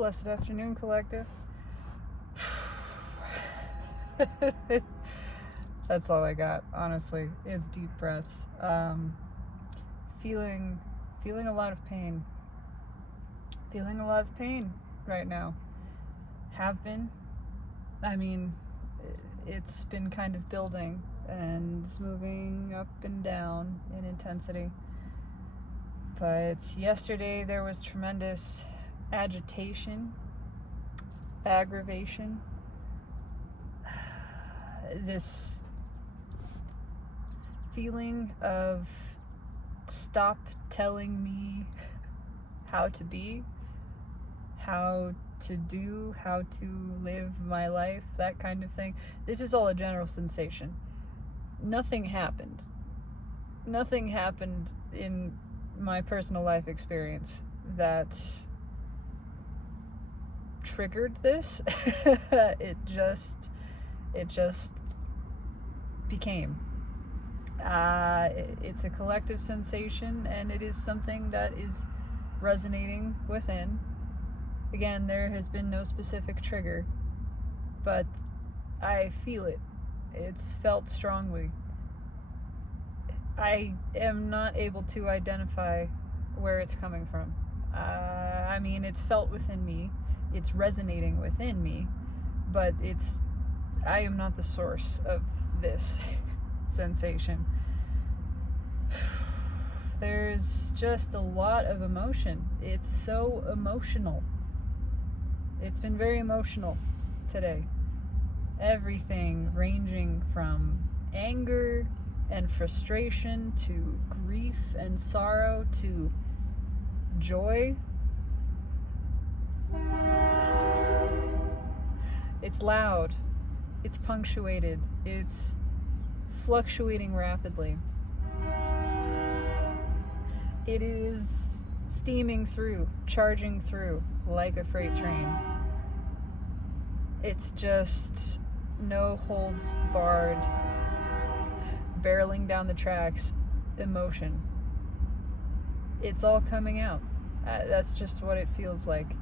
Blessed afternoon, collective. That's all I got, honestly, is deep breaths. Feeling a lot of pain. Feeling a lot of pain right now. Have been. I mean, it's been kind of building and moving up and down in intensity. But yesterday there was tremendous agitation, aggravation, this feeling of stop telling me how to be, how to do, how to live my life, that kind of thing. This is all a general sensation. Nothing happened. Nothing happened in my personal life experience that triggered this. It just became. It's a collective sensation, and it is something that is resonating within. Again, there has been no specific trigger, but I feel it. It's felt strongly. I am not able to identify where it's coming from. I mean, it's felt within me. It's resonating within me, but I am not the source of this sensation. There's just a lot of emotion. It's so emotional. It's been very emotional today. Everything ranging from anger and frustration to grief and sorrow to joy. It's loud. It's punctuated. It's fluctuating rapidly. It is steaming through, charging through like a freight train. It's just no holds barred, barreling down the tracks emotion. It's all coming out. That's just what it feels like.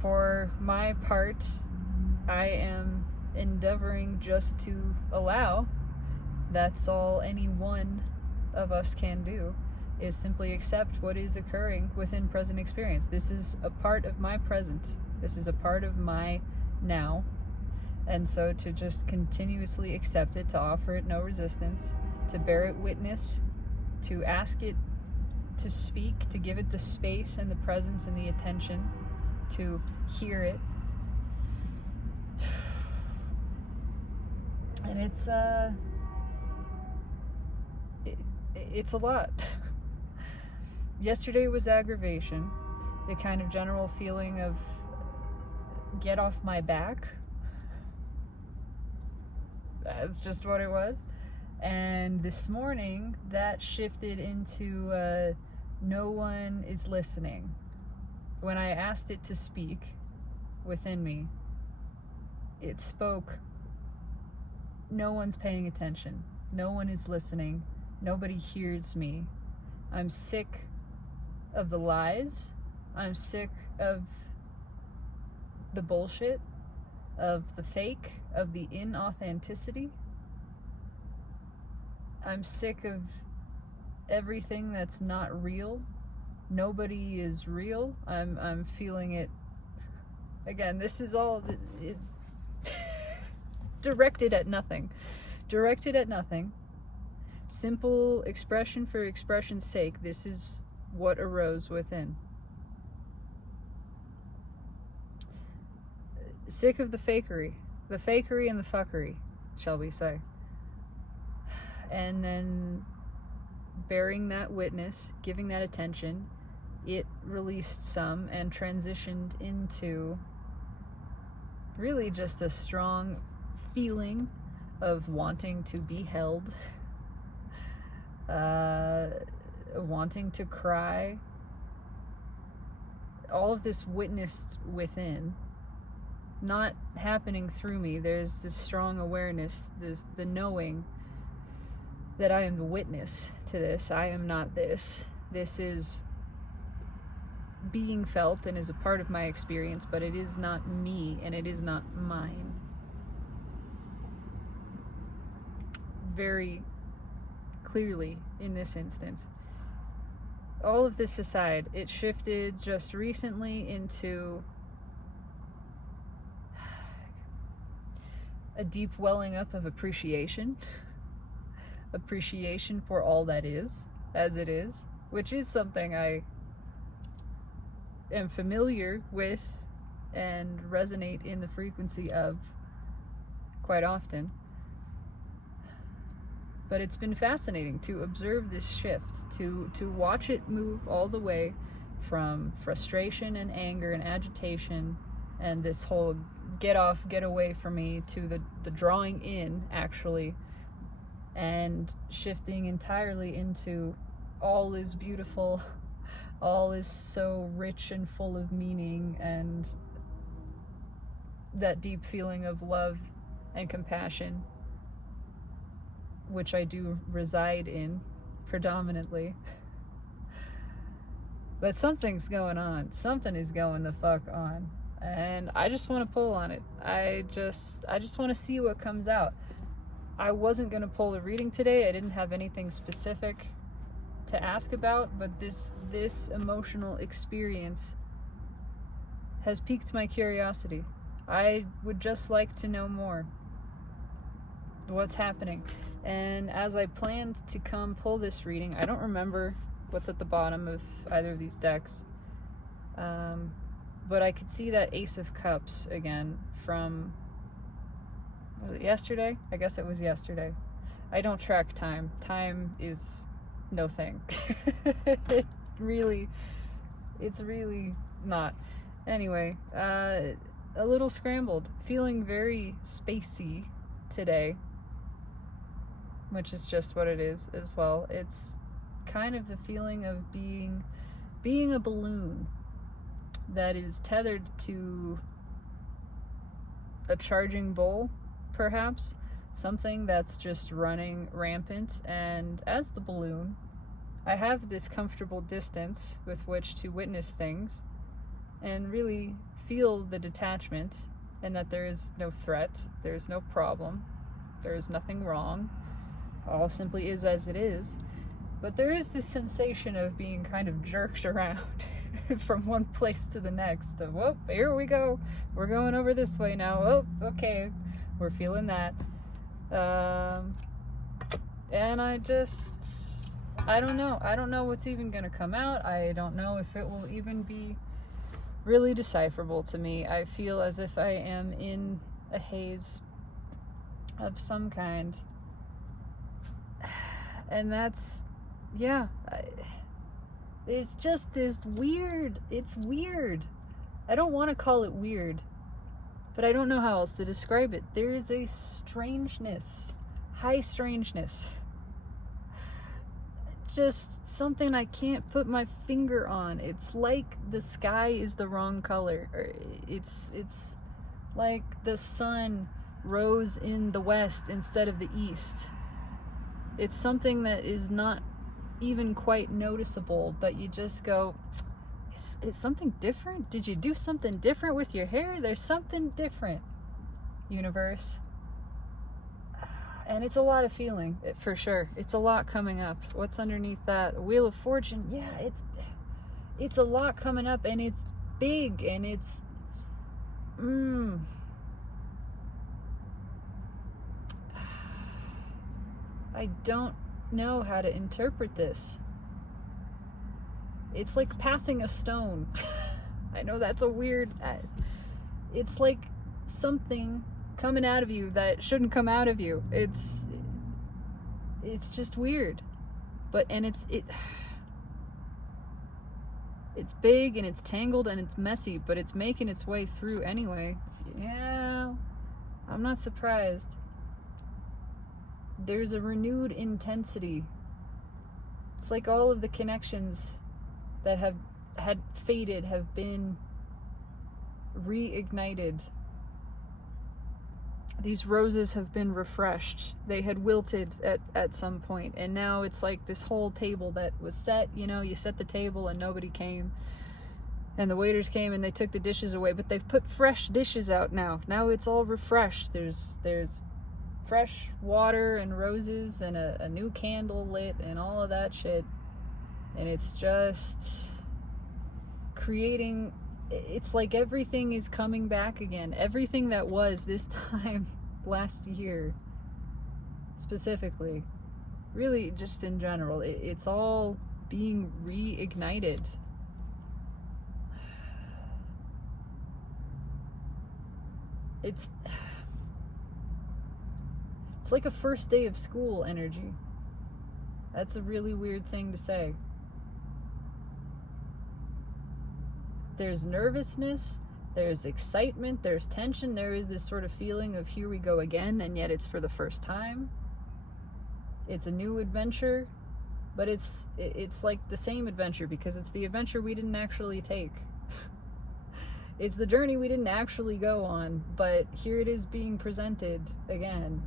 For my part, I am endeavoring just to allow. That's all any one of us can do, is simply accept what is occurring within present experience. This is a part of my present. This is a part of my now. And so to just continuously accept it, to offer it no resistance, to bear it witness, to ask it to speak, to give it the space and the presence and the attention to hear it. And it's a lot. Yesterday was aggravation, the kind of general feeling of get off my back. That's just what it was. And this morning, that shifted into no one is listening. When I asked it to speak within me, it spoke, no one's paying attention. No one is listening. Nobody hears me. I'm sick of the lies. I'm sick of the bullshit, of the fake, of the inauthenticity. I'm sick of everything that's not real. Nobody is real. I'm feeling it. Again, this is all directed at nothing. Directed at nothing. Simple expression for expression's sake. This is what arose within. Sick of the fakery and the fuckery, shall we say. And then bearing that witness, giving that attention, it released some and transitioned into really just a strong feeling of wanting to be held, wanting to cry. All of this witnessed within, not happening through me. There's this strong awareness, the knowing that I am the witness to this. I am not this. This is being felt and is a part of my experience, but it is not me and it is not mine. Very clearly in this instance. All of this aside, it shifted just recently into a deep welling up of appreciation. Appreciation for all that is, as it is, which is something I am familiar with and resonate in the frequency of quite often. But it's been fascinating to observe this shift, to watch it move all the way from frustration and anger and agitation and this whole get off, get away from me, to the drawing in, actually, and shifting entirely into all is beautiful, all is so rich and full of meaning, and that deep feeling of love and compassion, which I do reside in predominantly. But something's going on. Something is going the fuck on. And I just want to pull on it. I just want to see what comes out. I wasn't going to pull a reading today. I didn't have anything specific to ask about, but this emotional experience has piqued my curiosity. I would just like to know more. What's happening? And as I planned to come pull this reading, I don't remember what's at the bottom of either of these decks, but I could see that Ace of Cups again from, was it yesterday? I guess it was yesterday. I don't track time. Time is no thing. It's really not. Anyway, a little scrambled, feeling very spacey today, which is just what it is as well. It's kind of the feeling of being a balloon that is tethered to a charging bowl, perhaps, something that's just running rampant, and as the balloon, I have this comfortable distance with which to witness things and really feel the detachment, and that there is no threat, there is no problem, there is nothing wrong. All simply is as it is. But there is this sensation of being kind of jerked around from one place to the next. Of, whoop, here we go. We're going over this way now. Oh, okay. We're feeling that. And I don't know. I don't know what's even going to come out. I don't know if it will even be really decipherable to me. I feel as if I am in a haze of some kind. And that's, yeah, it's just this weird, it's weird. I don't want to call it weird, but I don't know how else to describe it. There is a strangeness, high strangeness. Just something I can't put my finger on. It's like the sky is the wrong color. Or it's like the sun rose in the west instead of the east. It's something that is not even quite noticeable, but you just go, is something different? Did you do something different with your hair? There's something different, universe. And it's a lot of feeling, for sure. It's a lot coming up. What's underneath that? Wheel of Fortune. Yeah, it's a lot coming up, and it's big, and it's I don't know how to interpret this. It's like passing a stone. I know that's a weird... It's like something coming out of you that shouldn't come out of you. It's just weird. And it's big, and it's tangled, and it's messy, but it's making its way through anyway. Yeah, I'm not surprised. There's a renewed intensity. It's like all of the connections that had faded have been reignited. These roses have been refreshed. They had wilted at some point, and now it's like this whole table that was set, you set the table and nobody came. And the waiters came and they took the dishes away, but they've put fresh dishes out now. Now it's all refreshed. There's fresh water and roses and a new candle lit and all of that shit. And it's just creating, it's like everything is coming back again. Everything that was this time last year, specifically, really just in general, it's all being reignited. It's like a first day of school energy. That's a really weird thing to say. There's nervousness, there's excitement, there's tension, there is this sort of feeling of here we go again, and yet it's for the first time. It's a new adventure, but it's like the same adventure because it's the adventure we didn't actually take. It's the journey we didn't actually go on, but here it is being presented again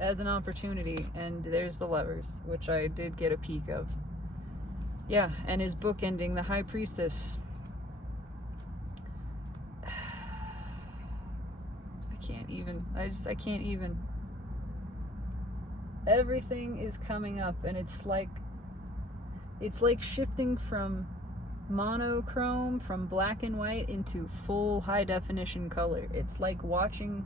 as an opportunity, and there's the lovers, which I did get a peek of. Yeah, and his book ending, The High Priestess. I can't even. Everything is coming up, and it's like shifting from monochrome, from black and white, into full high definition color. It's like watching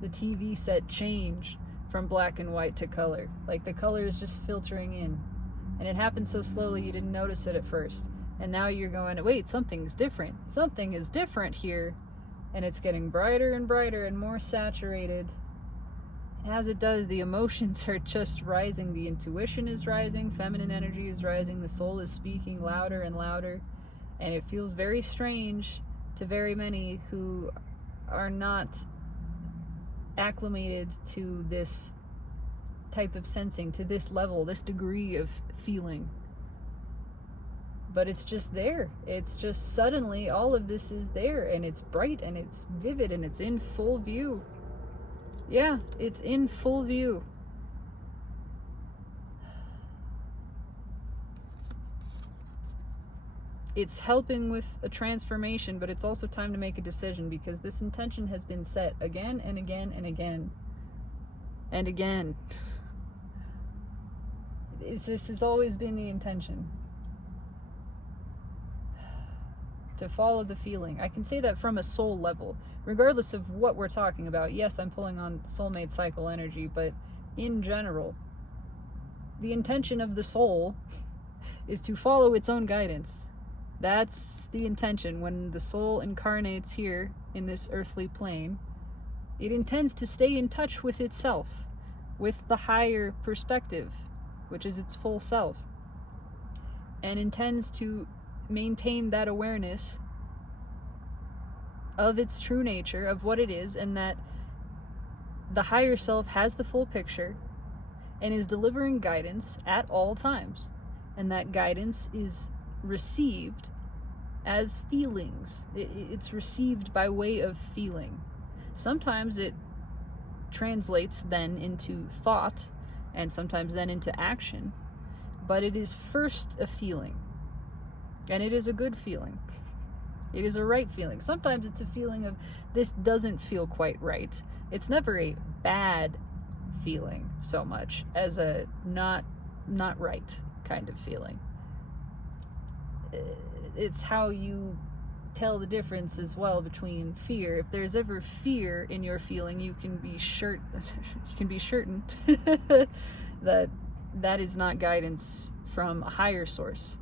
the TV set change from black and white to color. Like the color is just filtering in, and it happens so slowly you didn't notice it at first, and now you're going, wait, something is different here, and it's getting brighter and brighter and more saturated. As it does, the emotions are just rising. The intuition is rising, feminine energy is rising, the soul is speaking louder and louder, and it feels very strange to very many who are not acclimated to this type of sensing, to this level, this degree of feeling. But it's just there. It's just suddenly all of this is there, and it's bright and it's vivid and it's in full view. Yeah, it's in full view. It's helping with a transformation, but it's also time to make a decision, because this intention has been set again and again and again and again. This has always been the intention. To follow the feeling. I can say that from a soul level, regardless of what we're talking about. Yes, I'm pulling on soulmate cycle energy, but in general, the intention of the soul is to follow its own guidance. That's the intention. When the soul incarnates here in this earthly plane, it intends to stay in touch with itself, with the higher perspective, which is its full self, and intends to maintain that awareness of its true nature, of what it is, and that the higher self has the full picture and is delivering guidance at all times, and that guidance is received as feelings. It's received by way of feeling. Sometimes it translates then into thought, and sometimes then into action, but it is first a feeling. And it is a good feeling. It is a right feeling. Sometimes it's a feeling of, this doesn't feel quite right. It's never a bad feeling so much as a not right kind of feeling. It's how you tell the difference as well between fear. If there's ever fear in your feeling, you can be certain that is not guidance from a higher source.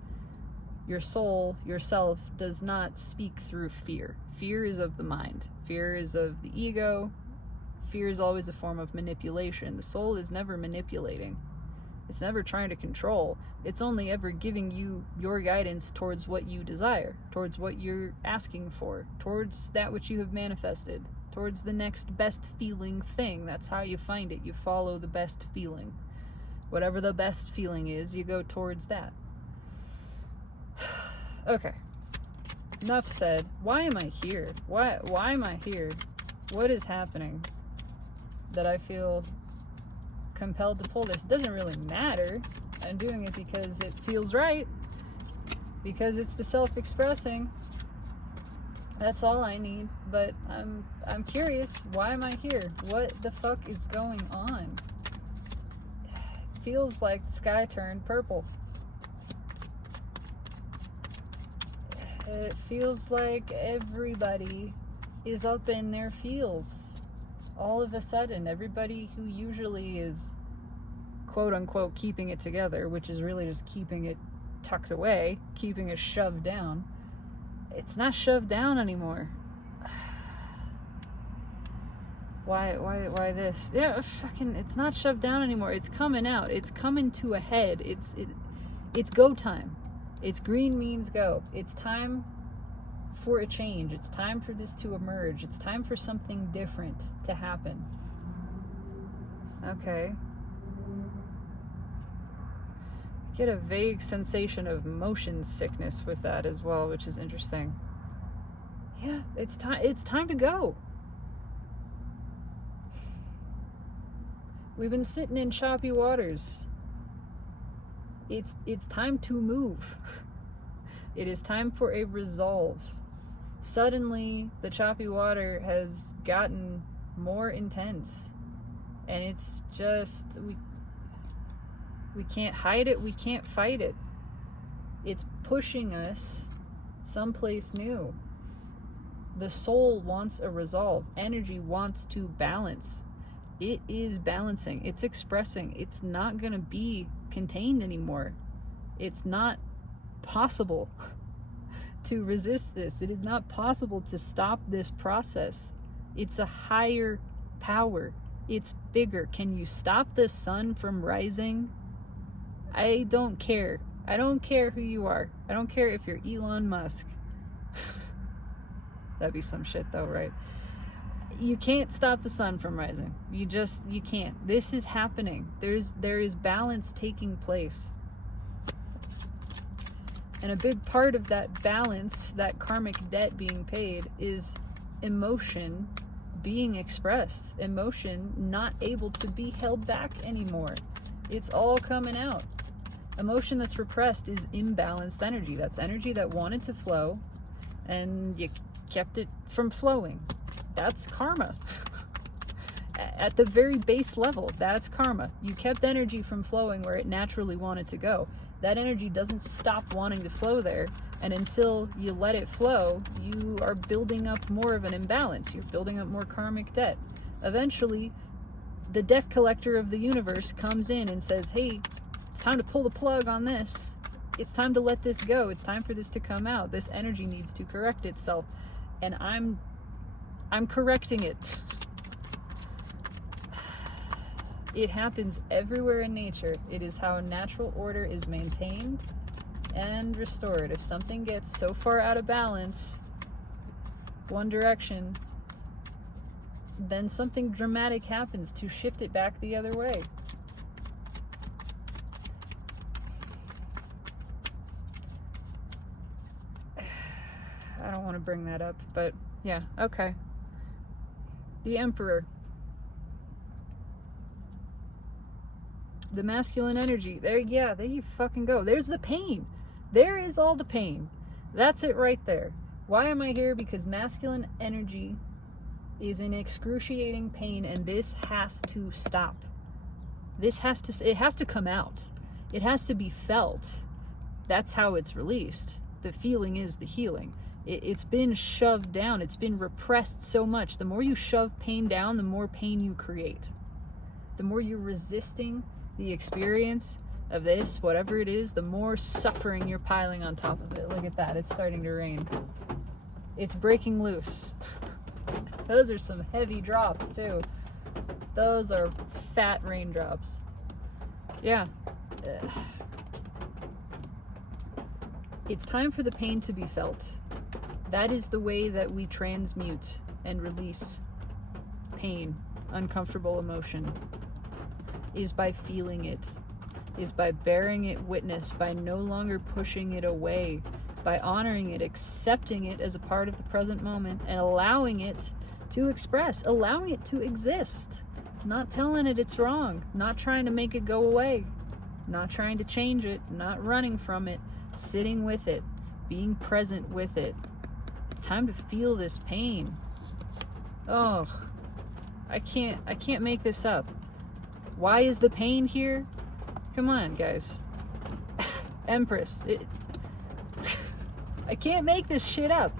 Your soul, yourself, does not speak through fear. Fear is of the mind. Fear is of the ego. Fear is always a form of manipulation. The soul is never manipulating. It's never trying to control. It's only ever giving you your guidance towards what you desire, towards what you're asking for, towards that which you have manifested, towards the next best feeling thing. That's how you find it. You follow the best feeling. Whatever the best feeling is, you go towards that. Okay, enough said. Why am I here? Why am I here? What is happening that I feel compelled to pull this? It doesn't really matter. I'm doing it because it feels right, because it's the self-expressing, That's all I need, but I'm curious, why am I here? What the fuck is going on? It feels like the sky turned purple. It feels like everybody is up in their feels. All of a sudden, everybody who usually is quote unquote keeping it together, which is really just keeping it tucked away, keeping it shoved down, it's not shoved down anymore. Why this? Yeah, fucking, it's not shoved down anymore. It's coming out. It's coming to a head. It's go time. It's green means go. It's time for a change. It's time for this to emerge. It's time for something different to happen. Okay. Get a vague sensation of motion sickness with that as well, which is interesting. Yeah, it's time to go. We've been sitting in choppy waters. It's time to move. It is time for a resolve. Suddenly, the choppy water has gotten more intense, and it's just we can't hide it, we can't fight it. It's pushing us someplace new. The soul wants a resolve. Energy wants to balance. It is balancing. It's expressing. It's not going to be contained anymore. It's not possible to resist this. It is not possible to stop this process. It's a higher power. It's bigger. Can you stop the sun from rising? I don't care. I don't care who you are. I don't care if you're Elon Musk. That'd be some shit though, right? You can't stop the sun from rising. You can't. This is happening. There is balance taking place. And a big part of that balance, that karmic debt being paid, is emotion being expressed. Emotion not able to be held back anymore. It's all coming out. Emotion that's repressed is imbalanced energy. That's energy that wanted to flow, and you kept it from flowing. That's karma. At the very base level, that's karma. You kept energy from flowing where it naturally wanted to go. That energy doesn't stop wanting to flow there, and until you let it flow, you are building up more of an imbalance. You're building up more karmic debt. Eventually, the debt collector of the universe comes in and says, hey, it's time to pull the plug on this. It's time to let this go. It's time for this to come out. This energy needs to correct itself. And I'm correcting it. It happens everywhere in nature. It is how natural order is maintained and restored. If something gets so far out of balance, one direction, then something dramatic happens to shift it back the other way. I don't want to bring that up, but yeah, okay. The Emperor. The masculine energy. There you fucking go. There's the pain. There is all the pain. That's it right there. Why am I here? Because masculine energy is in excruciating pain, and this has to stop. It has to come out. It has to be felt. That's how it's released. The feeling is the healing. It's been shoved down. It's been repressed so much. The more you shove pain down, the more pain you create. The more you're resisting the experience of this, whatever it is, the more suffering you're piling on top of it. Look at that. It's starting to rain. It's breaking loose. Those are some heavy drops, too. Those are fat raindrops. Yeah. It's time for the pain to be felt. That is the way that we transmute and release pain, uncomfortable emotion, is by feeling it, is by bearing it witness, by no longer pushing it away, by honoring it, accepting it as a part of the present moment, and allowing it to express, allowing it to exist, not telling it it's wrong, not trying to make it go away, not trying to change it, not running from it, sitting with it, being present with it. It's time to feel this pain. Oh, I can't make this up. Why is the pain here? Come on, guys. Empress. I can't make this shit up.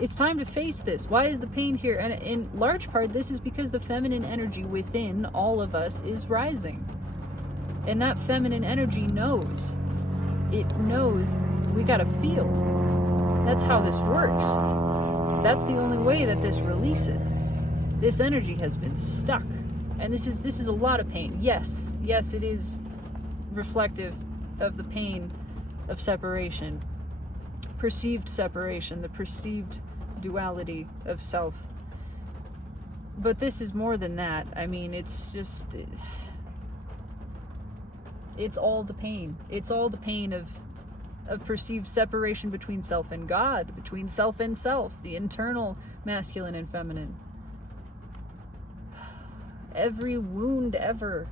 It's time to face this. Why is the pain here? And in large part, this is because the feminine energy within all of us is rising. And that feminine energy knows. It knows we gotta feel. That's how this works. That's the only way that this releases. This energy has been stuck. And this is a lot of pain. Yes, it is reflective of the pain of separation. Perceived separation, the perceived duality of self. But this is more than that. I mean, it's just... It's all the pain. It's all the pain of perceived separation between self and God, between self and self, the internal masculine and feminine. Every wound ever,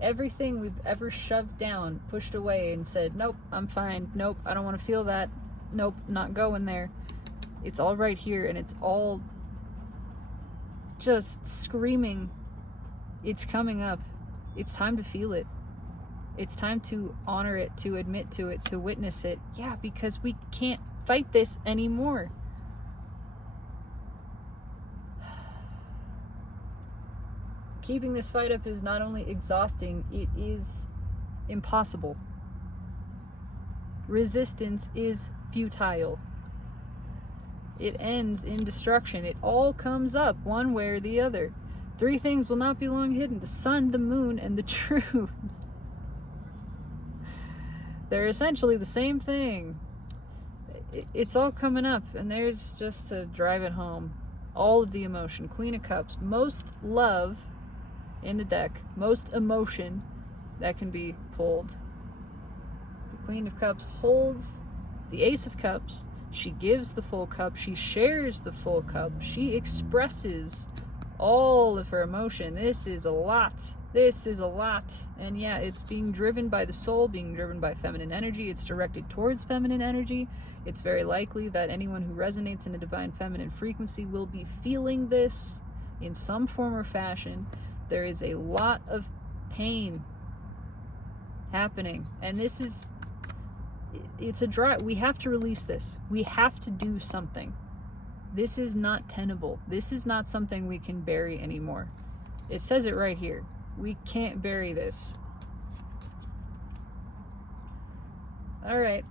everything we've ever shoved down, pushed away and said, nope, I'm fine. Nope, I don't want to feel that. Nope, not going there. It's all right here, and it's all just screaming. It's coming up. It's time to feel it. It's time to honor it, to admit to it, to witness it. Yeah, because we can't fight this anymore. Keeping this fight up is not only exhausting, it is impossible. Resistance is futile. It ends in destruction. It all comes up one way or the other. 3 things will not be long hidden: the sun, the moon, and the truth. They're essentially the same thing. It's all coming up, and there's, just to drive it home, all of the emotion. Queen of Cups, most love in the deck, most emotion that can be pulled. The Queen of Cups holds the Ace of Cups. She gives the full cup. She shares the full cup. She expresses all of her emotion. This is a lot. This is a lot. And yeah, it's being driven by the soul, being driven by feminine energy. It's directed towards feminine energy. It's very likely that anyone who resonates in a divine feminine frequency will be feeling this in some form or fashion. There is a lot of pain happening. And this is, it's a drive. We have to release this. We have to do something. This is not tenable. This is not something we can bury anymore. It says it right here. We can't bury this. All right.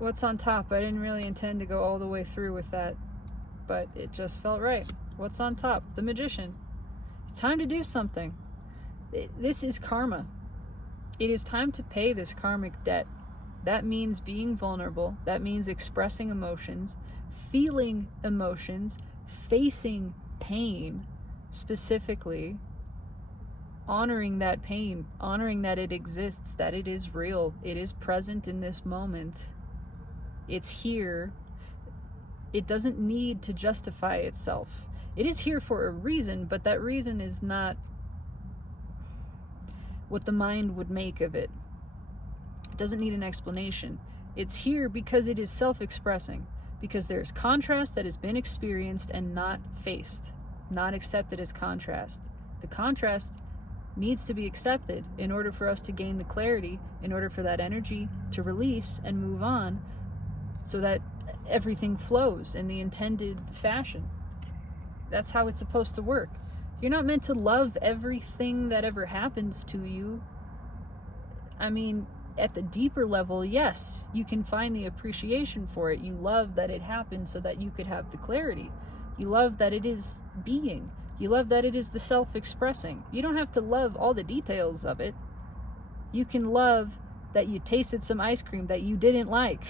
What's on top? I didn't really intend to go all the way through with that, but it just felt right. What's on top? The Magician. It's time to do something. This is karma. It is time to pay this karmic debt. That means being vulnerable. That means expressing emotions, feeling emotions, facing pain specifically, honoring that pain, honoring that it exists, that it is real, it is present in this moment, it's here. It doesn't need to justify itself. It is here for a reason, but that reason is not what the mind would make of it. It doesn't need an explanation. It's here because it is self-expressing, because there's contrast that has been experienced and not faced, not accepted as contrast. The contrast needs to be accepted in order for us to gain the clarity, in order for that energy to release and move on, so that everything flows in the intended fashion. That's how it's supposed to work. You're not meant to love everything that ever happens to you. I mean, at the deeper level, yes, you can find the appreciation for it. You love that it happened so that you could have the clarity. You love that it is being. You love that it is the self-expressing. You don't have to love all the details of it. You can love that you tasted some ice cream that you didn't like.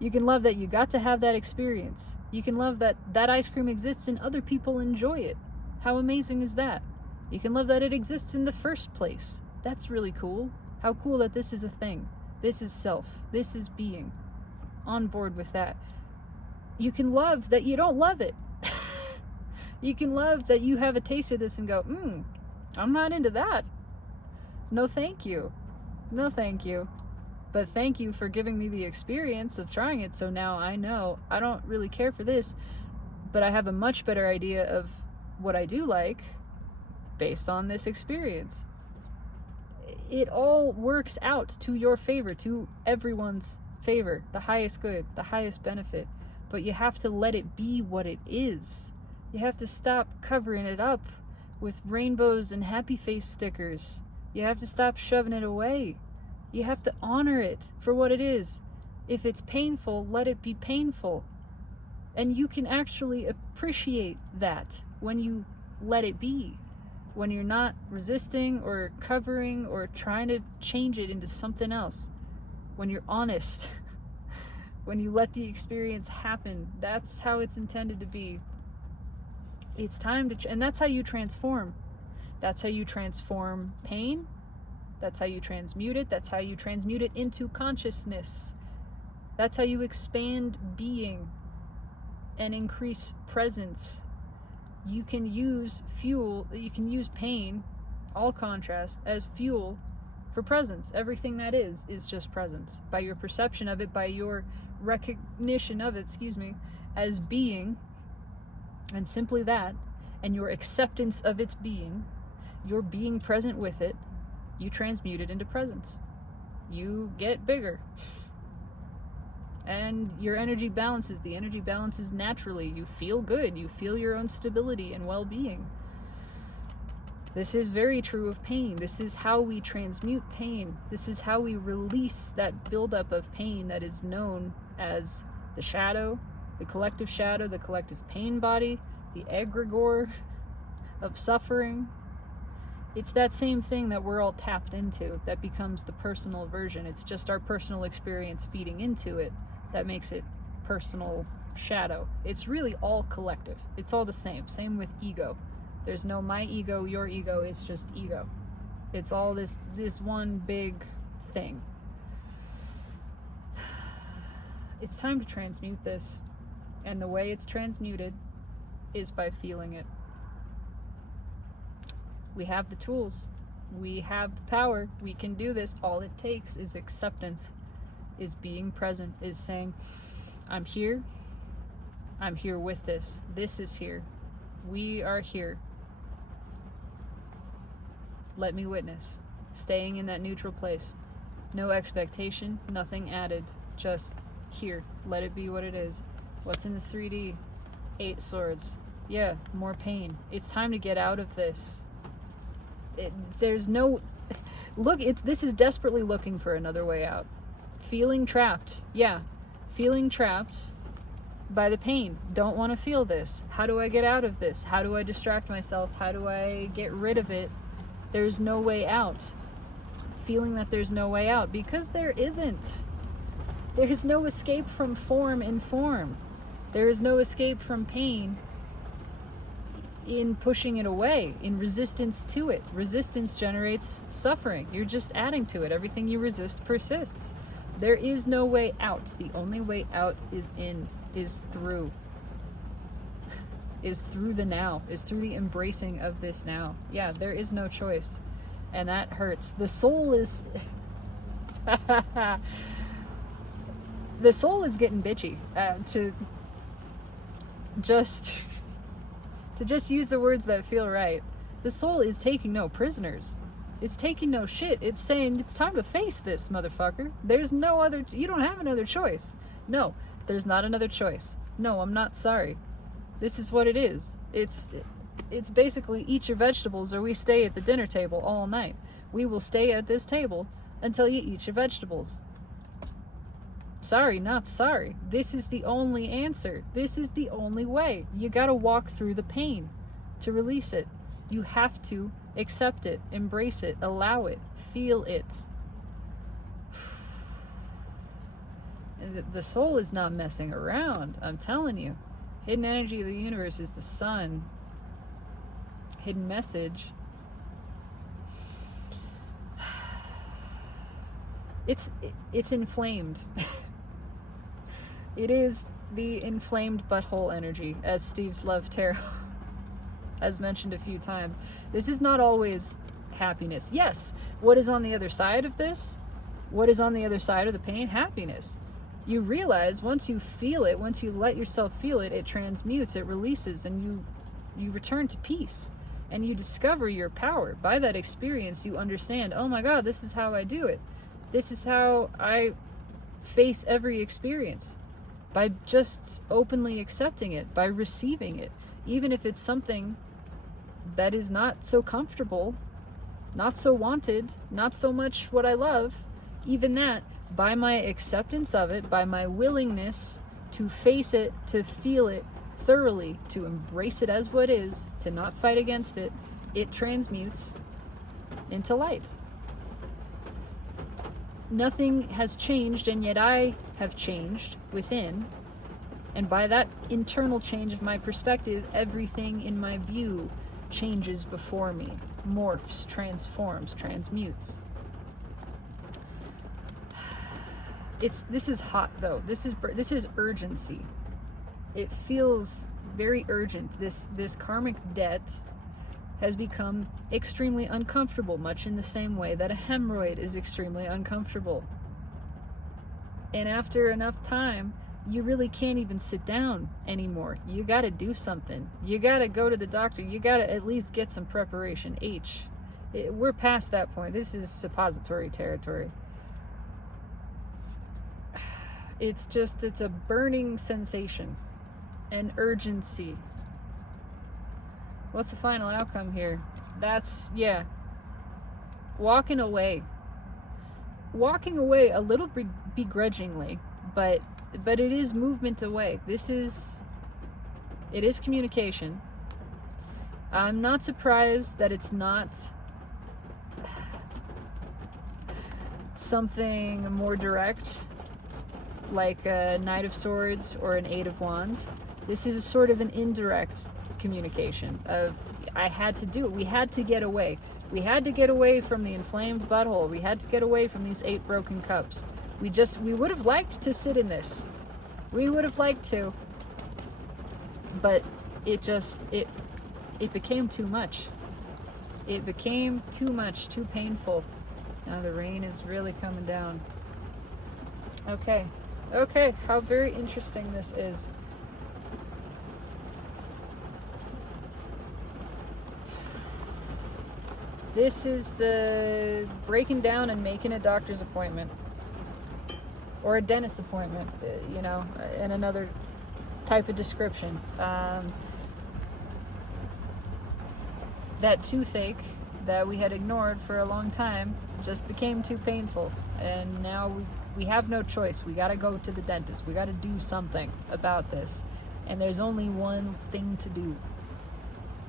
You can love that you got to have that experience. You can love that that ice cream exists and other people enjoy it. How amazing is that? You can love that it exists in the first place. That's really cool. How cool that this is a thing. This is self. This is being. On board with that. You can love that you don't love it. You can love that you have a taste of this and go, I'm not into that. No thank you. No thank you. but thank you for giving me the experience of trying it. So now I know I don't really care for this, but I have a much better idea of what I do like based on this experience. It all works out to your favor, to everyone's favor, the highest good, the highest benefit. But you have to let it be what it is. You have to stop covering it up with rainbows and happy face stickers. You have to stop shoving it away. You have to honor it for what it is. If it's painful, let it be painful. And you can actually appreciate that when you let it be. When you're not resisting or covering or trying to change it into something else. When you're honest. When you let the experience happen. That's how it's intended to be. It's time to, and that's how you transform. That's how you transform pain. That's how you transmute it. That's how you transmute it into consciousness. That's how you expand being and increase presence. You can use fuel, you can use pain, all contrast, as fuel for presence. Everything that is just presence. By your perception of it, by your recognition of it, as being, and simply that, and your acceptance of its being, your being present with it, you transmute it into presence. You get bigger. And your energy balances. The energy balances naturally. You feel good. You feel your own stability and well-being. This is very true of pain. This is how we transmute pain. This is how we release that buildup of pain that is known as the shadow, the collective pain body, the egregore of suffering. It's that same thing that we're all tapped into that becomes the personal version. It's just our personal experience feeding into it that makes it personal shadow. It's really all collective. It's all the same. Same with ego. There's no my ego, your ego. It's just ego. It's all this one big thing. It's time to transmute this. And the way it's transmuted is by feeling it. We have the tools. We have the power. We can do this. All it takes is acceptance, is being present, is saying, I'm here. I'm here with this. This is here. We are here. Let me witness. Staying in that neutral place. No expectation, nothing added. Just here. Let it be what it is. What's in the 3D? 8 swords. Yeah, more pain. It's time to get out of this. There's no... Look, this is desperately looking for another way out. Feeling trapped. Yeah. Feeling trapped by the pain. Don't want to feel this. How do I get out of this? How do I distract myself? How do I get rid of it? There's no way out. Feeling that there's no way out. Because there isn't. There is no escape from form in form. There is no escape from pain in pushing it away, in resistance to it. Resistance generates suffering. You're just adding to it. Everything you resist persists. There is no way out. The only way out is through. Is through the now. Is through the embracing of this now. Yeah, there is no choice. And that hurts. The soul is... the soul is getting bitchy. To just use the words that feel right. The soul is taking no prisoners. It's taking no shit. It's saying it's time to face this, motherfucker. There's no other... You don't have another choice. No, there's not another choice. No, I'm not sorry. This is what it is. It's basically eat your vegetables or we stay at the dinner table all night. We will stay at this table until you eat your vegetables. Sorry, not sorry. This is the only answer. This is the only way. You gotta walk through the pain to release it. You have to accept it, embrace it, allow it, feel it. And the soul is not messing around, I'm telling you. Hidden energy of the universe is the sun. Hidden message. It's inflamed. It is the inflamed butthole energy, as Steve's Love Tarot has mentioned a few times. This is not always happiness. Yes, what is on the other side of this What is on the other side of the pain? Happiness. You realize once you feel it, once you let yourself feel it, it transmutes, it releases, and you return to peace. And you discover your power. By that experience, you understand, oh my God, this is how I do it. This is how I face every experience. By just openly accepting it, by receiving it. Even if it's something that is not so comfortable, not so wanted, not so much what I love, even that, by my acceptance of it, by my willingness to face it, to feel it thoroughly, to embrace it as what is, to not fight against it, it transmutes into light. Nothing has changed, and yet I have changed within. And by that internal change of my perspective, everything in my view changes before me, morphs, transforms, transmutes. This is hot though. This is urgency. It feels very urgent. This karmic debt has become extremely uncomfortable, much in the same way that a hemorrhoid is extremely uncomfortable. And after enough time, you really can't even sit down anymore. You got to do something. You got to go to the doctor. You got to at least get some preparation. We're past that point. This is suppository territory. It's a burning sensation, an urgency. What's the final outcome here? Walking away. Walking away a little begrudgingly, but it is movement away. It is communication. I'm not surprised that it's not something more direct, like a Knight of Swords or an Eight of Wands. This is a sort of an indirect communication of, I had to do it. We had to get away. We had to get away from the inflamed butthole. We had to get away from these 8 broken cups. We would have liked to sit in this. We would have liked to. But it became too much. It became too much, too painful. Now the rain is really coming down. Okay, how very interesting this is. This is the breaking down and making a doctor's appointment. Or a dentist appointment, in another type of description. That toothache that we had ignored for a long time just became too painful. And now we have no choice. We gotta go to the dentist. We gotta do something about this. And there's only one thing to do.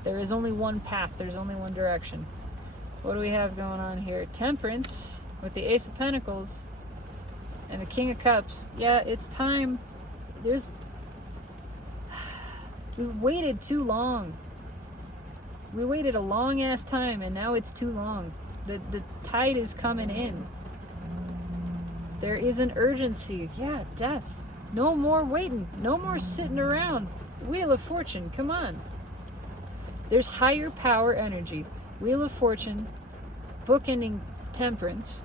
There is only one path. There's only one direction. What do we have going on here? Temperance with the Ace of Pentacles and the King of Cups. Yeah, it's time. We've waited too long. We waited a long ass time, and now it's too long. The tide is coming in. There is an urgency. Yeah, death. No more waiting. No more sitting around. Wheel of Fortune, come on. There's higher power energy. Wheel of Fortune, bookending Temperance,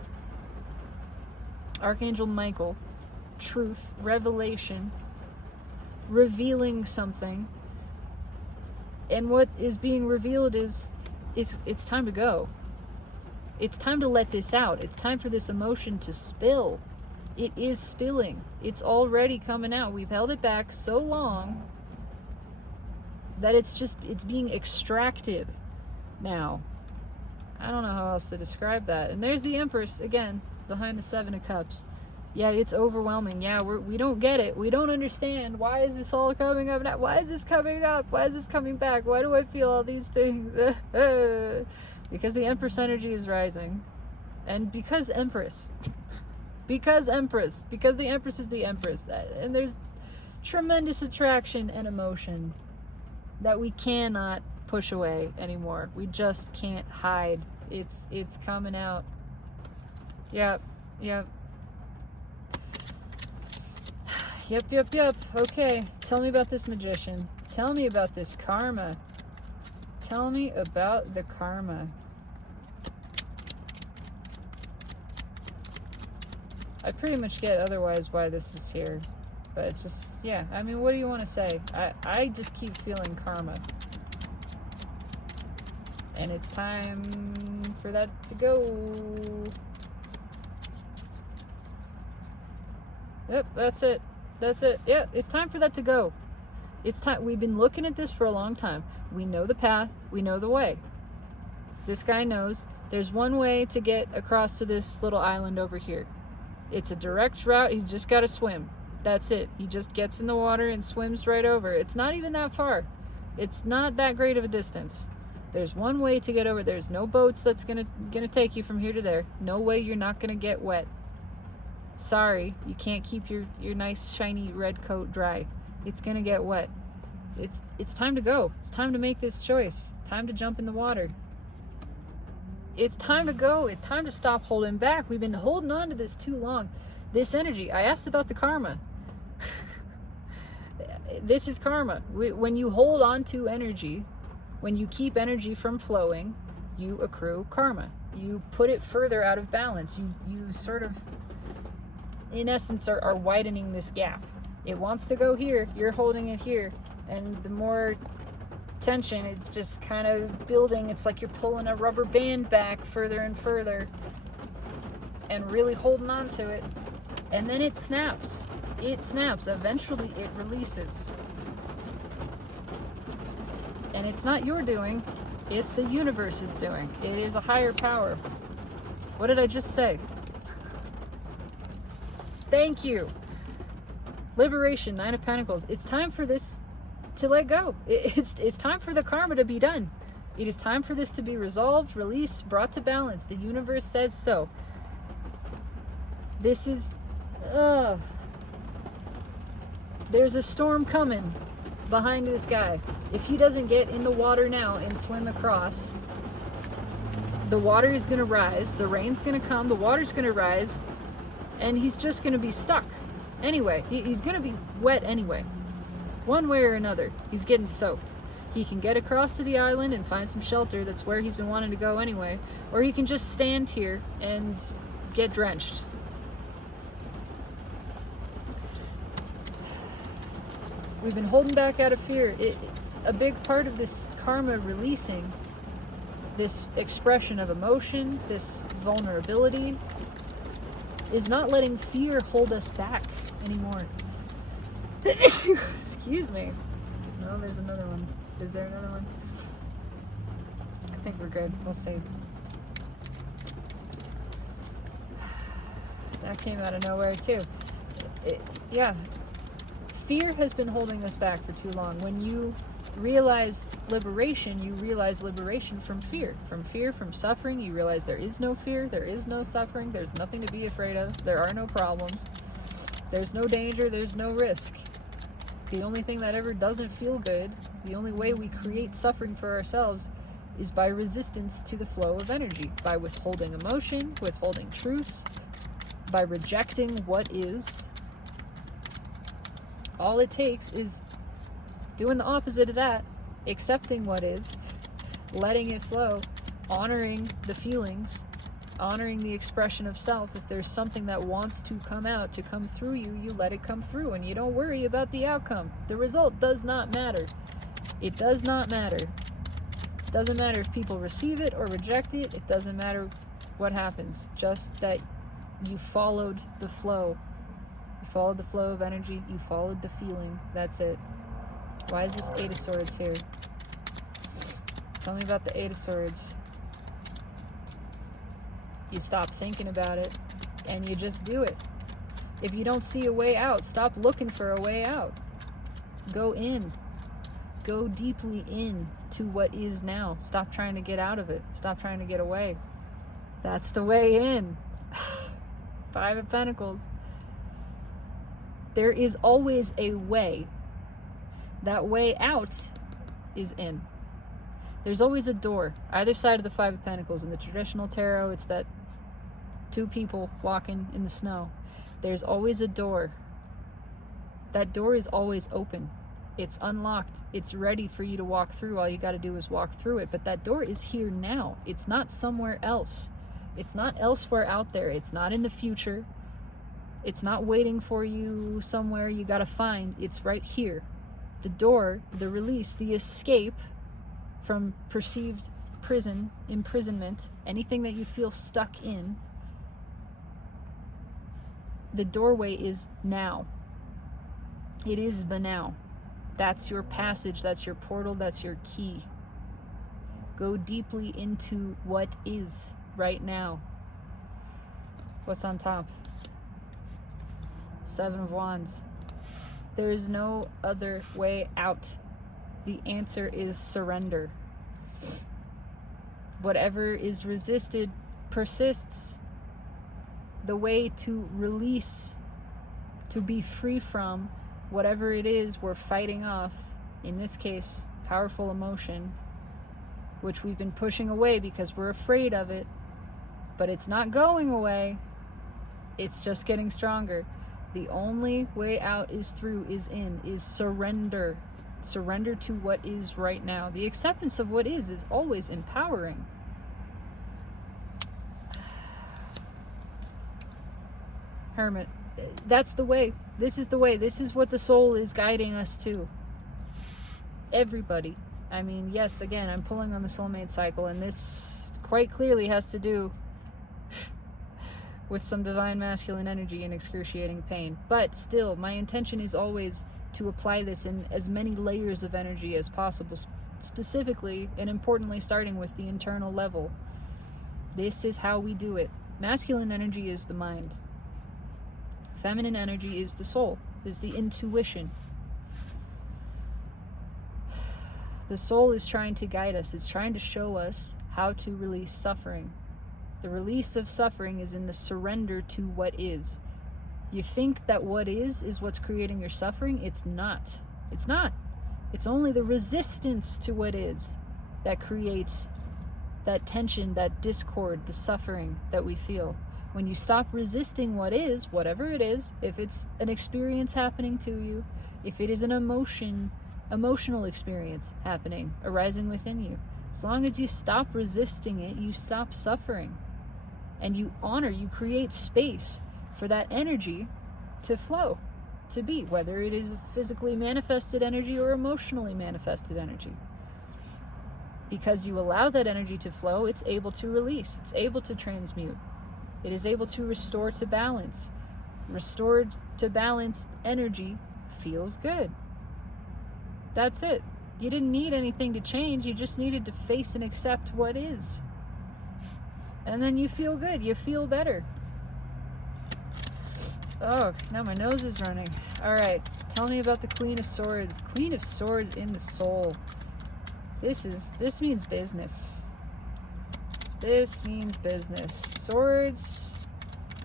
Archangel Michael, truth, revelation, revealing something. And what is being revealed is it's time to go. It's time to let this out. It's time for this emotion to spill. It is spilling. It's already coming out. We've held it back so long that it's being extracted now. I don't know how else to describe that. And there's the Empress again behind the 7 of Cups. Yeah, it's overwhelming. Yeah, we don't get it. We don't understand. Why is this all coming up now? Why is this coming up? Why is this coming back? Why do I feel all these things? Because the Empress energy is rising. And because Empress. Because Empress. Because the Empress is the Empress. And there's tremendous attraction and emotion that we cannot push away anymore. We just can't hide. It's coming out. Yep. Yep. Okay, tell me about this Magician. Tell me about this karma. Tell me about the karma. I pretty much get otherwise why this is here. But just, yeah, I mean, what do you want to say? I just keep feeling karma. And it's time for that to go. Yep, that's it. That's it. Yeah, it's time for that to go. It's time. We've been looking at this for a long time. We know the path. We know the way. This guy knows there's one way to get across to this little island over here. It's a direct route. He's just got to swim. That's it. He just gets in the water and swims right over. It's not even that far. It's not that great of a distance. There's one way to get over. There's no boats that's gonna take you from here to there. No way you're not gonna get wet. Sorry, you can't keep your nice shiny red coat dry. It's gonna get wet. It's time to go. It's time to make this choice. Time to jump in the water. It's time to go. It's time to stop holding back. We've been holding on to this too long. This energy. I asked about the karma. This is karma. When you hold on to energy, when you keep energy from flowing, you accrue karma. You put it further out of balance. You sort of, in essence, are widening this gap. It wants to go here, you're holding it here, and the more tension, it's just kind of building. It's like you're pulling a rubber band back further and further and really holding on to it, and then it snaps. It snaps. Eventually it releases. And it's not your doing, it's the universe's doing. It is a higher power. What did I just say? Thank you. Liberation, Nine of Pentacles. It's time for this to let go. It's time for the karma to be done. It is time for this to be resolved, released, brought to balance. The universe says so. This is... there's a storm coming behind this guy. If he doesn't get in the water now and swim across, the water is going to rise, the rain's going to come, the water's going to rise, and he's just going to be stuck. Anyway, he's going to be wet anyway. One way or another, he's getting soaked. He can get across to the island and find some shelter. That's where he's been wanting to go anyway. Or he can just stand here and get drenched. We've been holding back out of fear. A big part of this karma releasing, this expression of emotion, this vulnerability, is not letting fear hold us back anymore. Excuse me. No, there's another one. Is there another one? I think we're good. We'll see. That came out of nowhere too. Yeah. Fear has been holding us back for too long. When you realize liberation, you realize liberation from fear. From fear, from suffering, you realize there is no fear, there is no suffering, there's nothing to be afraid of, there are no problems, there's no danger, there's no risk. The only thing that ever doesn't feel good, the only way we create suffering for ourselves, is by resistance to the flow of energy, by withholding emotion, withholding truths, by rejecting what is. All it takes is doing the opposite of that, accepting what is, letting it flow, honoring the feelings, honoring the expression of self. If there's something that wants to come out, to come through you, you let it come through, and you don't worry about the outcome. The result does not matter. It does not matter. It doesn't matter if people receive it or reject it. It doesn't matter what happens. Just that you followed the flow. You followed the flow of energy. You followed the feeling. That's it. Why is this Eight of Swords here? Tell me about the Eight of Swords. You stop thinking about it and you just do it. If you don't see a way out, stop looking for a way out. Go in. Go deeply in to what is now. Stop trying to get out of it. Stop trying to get away. That's the way in. Five of Pentacles. There is always a way. That way out is in. There's always a door. Either side of the Five of Pentacles. In the traditional tarot, it's that two people walking in the snow. There's always a door. That door is always open. It's unlocked. It's ready for you to walk through. All you got to do is walk through it. But that door is here now. It's not somewhere else. It's not elsewhere out there. It's not in the future. It's not waiting for you somewhere you gotta find. It's right here. The door, the release, the escape from perceived imprisonment, anything that you feel stuck in, the doorway is now. It is the now. That's your passage, that's your portal, that's your key. Go deeply into what is right now. What's on top? 7 of Wands. There is no other way out. The answer is surrender. Whatever is resisted persists. The way to release, to be free from whatever it is we're fighting off, in this case, powerful emotion, which we've been pushing away because we're afraid of it, but it's not going away. It's just getting stronger. The only way out is through, is in, is surrender. Surrender to what is right now. The acceptance of what is always empowering. Hermit. That's the way. This is the way. This is what the soul is guiding us to. Everybody. I mean, yes, again, I'm pulling on the soulmate cycle, and this quite clearly has to do with some divine masculine energy and excruciating pain. But still, my intention is always to apply this in as many layers of energy as possible, specifically and importantly starting with the internal level. This is how we do it. Masculine energy is the mind. Feminine energy is the soul, is the intuition. The soul is trying to guide us. It's trying to show us how to release suffering. The release of suffering is in the surrender to what is. You think that what is what's creating your suffering? It's not. It's not. It's only the resistance to what is that creates that tension, that discord, the suffering that we feel. When you stop resisting what is, whatever it is, if it's an experience happening to you, if it is an emotional experience happening, arising within you, as long as you stop resisting it, you stop suffering. And you honor, you create space for that energy to flow, to be, whether it is physically manifested energy or emotionally manifested energy. Because you allow that energy to flow, it's able to release, it's able to transmute, it is able to restore to balance. Restored to balanced energy feels good. That's it. You didn't need anything to change, you just needed to face and accept what is. And then you feel good, you feel better. Oh, now my nose is running. Alright, tell me about the Queen of Swords. Queen of Swords in the soul. This means business. This means business. Swords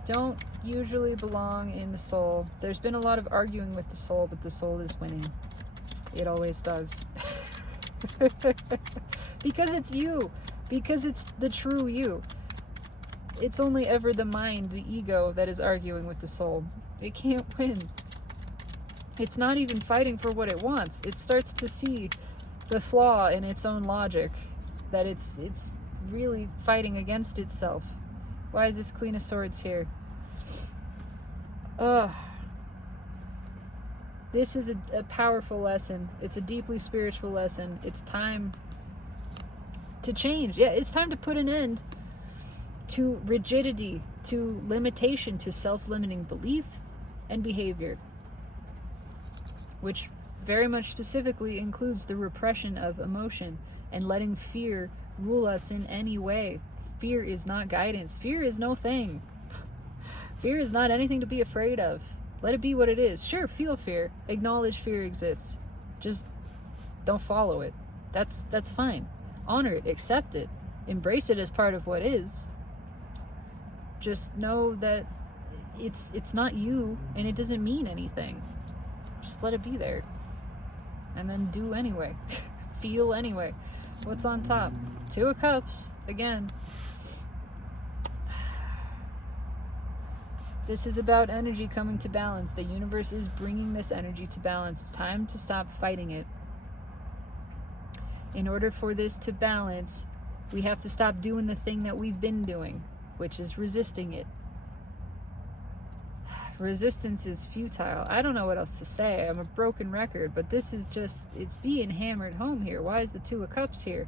don't usually belong in the soul. There's been a lot of arguing with the soul, but the soul is winning. It always does. Because it's you. Because it's the true you. It's only ever the mind, the ego, that is arguing with the soul. It can't win. It's not even fighting for what it wants. It starts to see the flaw in its own logic, that it's really fighting against itself. Why is this Queen of Swords here? This is a powerful lesson. It's a deeply spiritual lesson. It's time to change. Yeah, it's time to put an end to rigidity, to limitation, to self-limiting belief and behavior, which very much specifically includes the repression of emotion and letting fear rule us in any way. Fear is not guidance. Fear is no thing. Fear is not anything to be afraid of. Let it be what it is. Sure, feel fear. Acknowledge fear exists. Just don't follow it. That's fine. Honor it. Accept it. Embrace it as part of what is. Just know that it's not you, and it doesn't mean anything. Just let it be there. And then do anyway. Feel anyway. What's on top? 2 of Cups. Again. This is about energy coming to balance. The universe is bringing this energy to balance. It's time to stop fighting it. In order for this to balance, we have to stop doing the thing that we've been doing, which is resisting it. Resistance is futile. I don't know what else to say. I'm a broken record, but this is just, it's being hammered home here. Why is the Two of Cups here?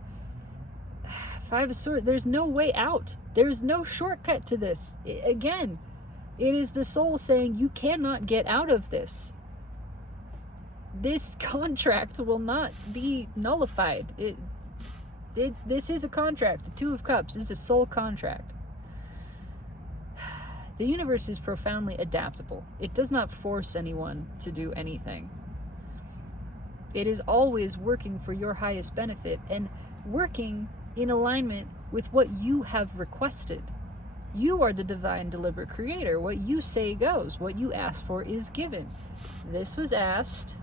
Five of Swords. There's no way out. There's no shortcut to this. Again, it is the soul saying you cannot get out of this. This contract will not be nullified. This is a contract. The Two of Cups is a soul contract. The universe is profoundly adaptable. It does not force anyone to do anything. It is always working for your highest benefit and working in alignment with what you have requested. You are the divine deliberate creator. What you say goes. What you ask for is given. This was asked.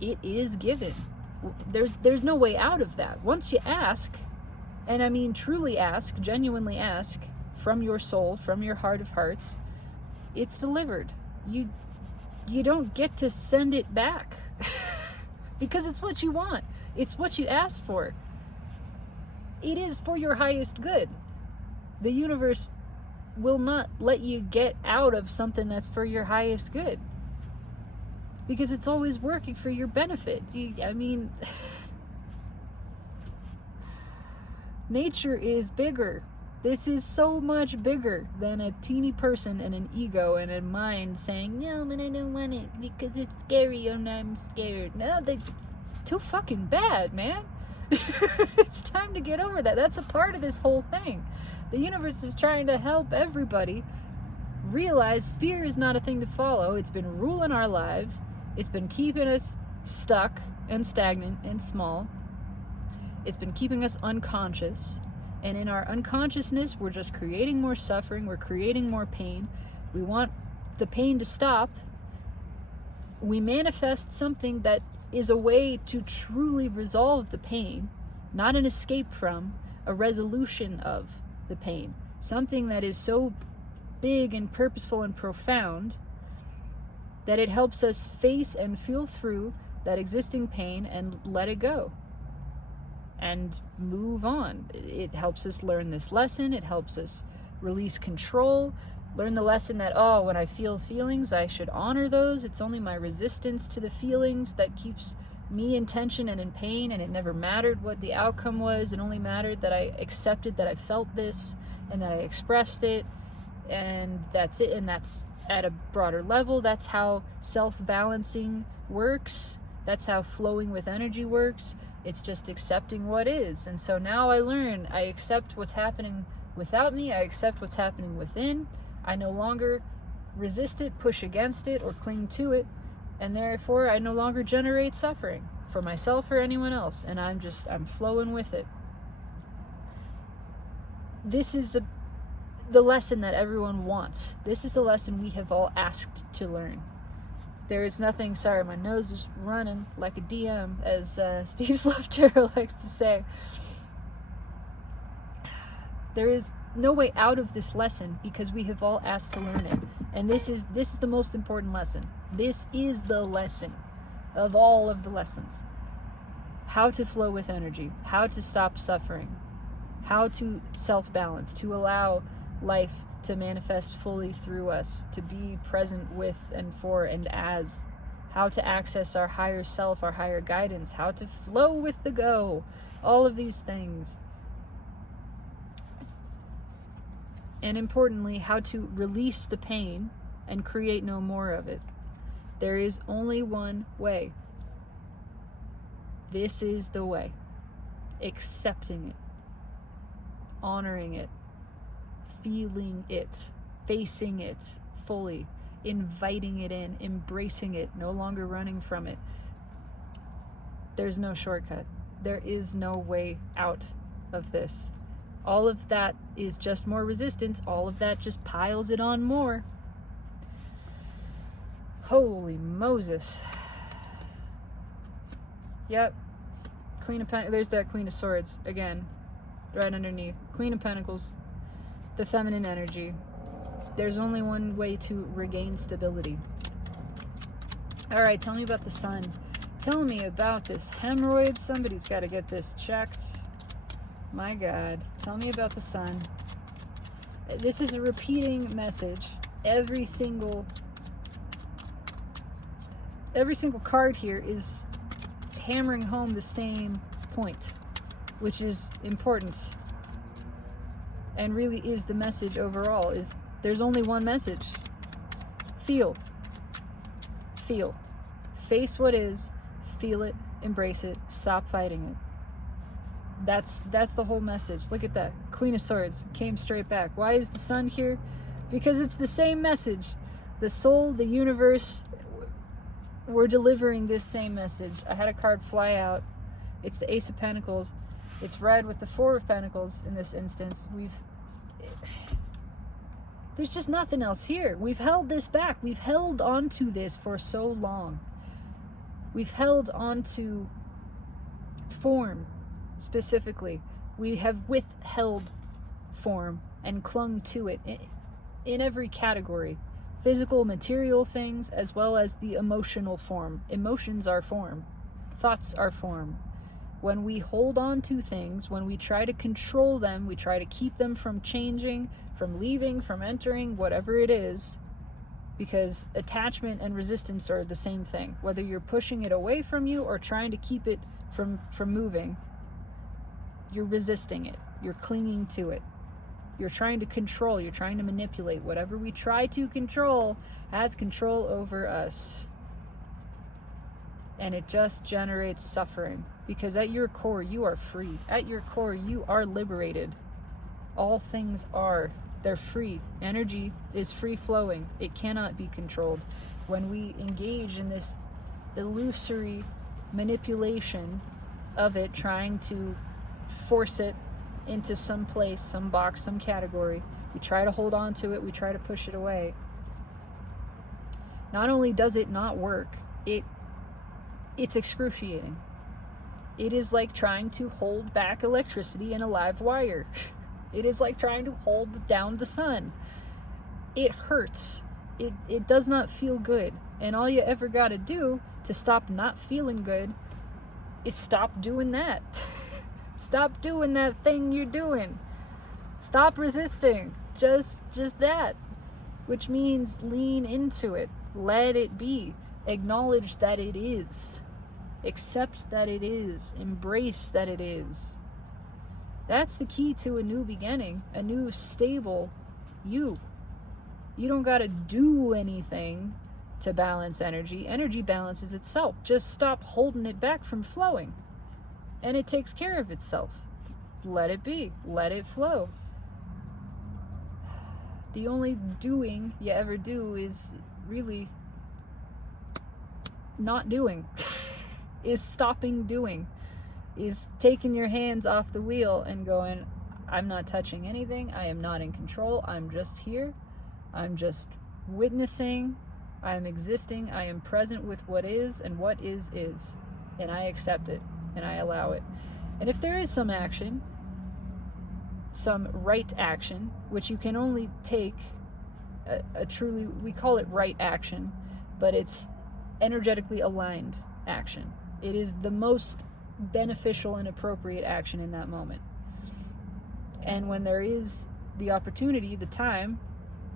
It is given. There's no way out of that. Once you ask, and I mean truly ask, genuinely ask, from your soul, from your heart of hearts, it's delivered. You don't get to send it back because it's what you want. It's what you asked for. It is for your highest good. The universe will not let you get out of something that's for your highest good because it's always working for your benefit. I mean, nature is bigger. This is so much bigger than a teeny person and an ego and a mind saying, no, but I don't want it because it's scary and I'm scared. No, that's too fucking bad, man. It's time to get over that. That's a part of this whole thing. The universe is trying to help everybody realize fear is not a thing to follow. It's been ruling our lives. It's been keeping us stuck and stagnant and small. It's been keeping us unconscious. And in our unconsciousness, we're just creating more suffering. We're creating more pain. We want the pain to stop. We manifest something that is a way to truly resolve the pain, not an escape from, a resolution of the pain. Something that is so big and purposeful and profound that it helps us face and feel through that existing pain and let it go. And move on. It helps us learn this lesson. It helps us release control. Learn the lesson that, oh, when I feel feelings, I should honor those. It's only my resistance to the feelings that keeps me in tension and in pain, and it never mattered what the outcome was. It only mattered that I accepted that I felt this and that I expressed it, and that's it. And that's at a broader level. That's how self-balancing works. That's how flowing with energy works. It's just accepting what is. And so now I learn, I accept what's happening without me. I accept what's happening within. I no longer resist it, push against it, or cling to it. And therefore, I no longer generate suffering for myself or anyone else. And I'm flowing with it. This is the lesson that everyone wants. This is the lesson we have all asked to learn. There is nothing, sorry, my nose is running like a DM, as Steve Slough likes to say. There is no way out of this lesson because we have all asked to learn it. And this is the most important lesson. This is the lesson of all of the lessons. How to flow with energy, how to stop suffering, how to self-balance, to allow life to manifest fully through us, to be present with and for and as, how to access our higher self, our higher guidance, how to flow with the go, all of these things. And importantly, how to release the pain and create no more of it. There is only one way. This is the way. Accepting it, honoring it, feeling it, facing it fully, inviting it in, embracing it, no longer running from it. There's no shortcut. There is no way out of this. All of that is just more resistance. All of that just piles it on more. Holy Moses. Yep. Queen of Pentacles. There's that Queen of Swords again, right underneath. Queen of Pentacles. The feminine energy. There's only one way to regain stability. All right, tell me about the sun. Tell me about this hemorrhoid. Somebody's got to get this checked. My God. Tell me about the sun. This is a repeating message every single card here is hammering home the same point, which is important and really is the message overall. Is there's only one message. Feel. Face what is, feel it, embrace it, stop fighting it. That's the whole message. Look at that. Queen of Swords came straight back. Why is the Sun here? Because it's the same message. The soul, the universe, we're delivering this same message. I had a card fly out. It's the Ace of Pentacles. It's red with the Four of Pentacles in this instance. There's just nothing else here. We've held this back. We've held onto this for so long. We've held onto form specifically. We have withheld form and clung to it in every category. Physical, material things, as well as the emotional form. Emotions are form. Thoughts are form. When we hold on to things, when we try to control them, we try to keep them from changing, from leaving, from entering, whatever it is, because attachment and resistance are the same thing. Whether you're pushing it away from you or trying to keep it from moving, you're resisting it. You're clinging to it. You're trying to control. You're trying to manipulate. Whatever we try to control has control over us. And it just generates suffering. Because at your core, you are free. At your core, you are liberated. All things are. They're free. Energy is free flowing. It cannot be controlled. When we engage in this illusory manipulation of it, trying to force it into some place, some box, some category, we try to hold on to it, we try to push it away. Not only does it not work, it's excruciating. It is like trying to hold back electricity in a live wire. It is like trying to hold down the sun. It hurts. It does not feel good. And all you ever got to do to stop not feeling good is stop doing that. Stop doing that thing you're doing. Stop resisting. Just that. Which means lean into it. Let it be. Acknowledge that it is. Accept that it is. Embrace that it is. That's the key to a new beginning, a new stable you. You don't got to do anything to balance energy. Energy balances itself. Just stop holding it back from flowing. And it takes care of itself. Let it be. Let it flow. The only doing you ever do is really not doing. Is stopping doing. Is taking your hands off the wheel and going, I'm not touching anything. I am not in control. I'm just here. I'm just witnessing. I am existing. I am present with what is, and what is. And I accept it. And I allow it. And if there is some action, some right action, which you can only take a truly, we call it right action, but it's energetically aligned action. It is the most beneficial and appropriate action in that moment. And when there is the opportunity, the time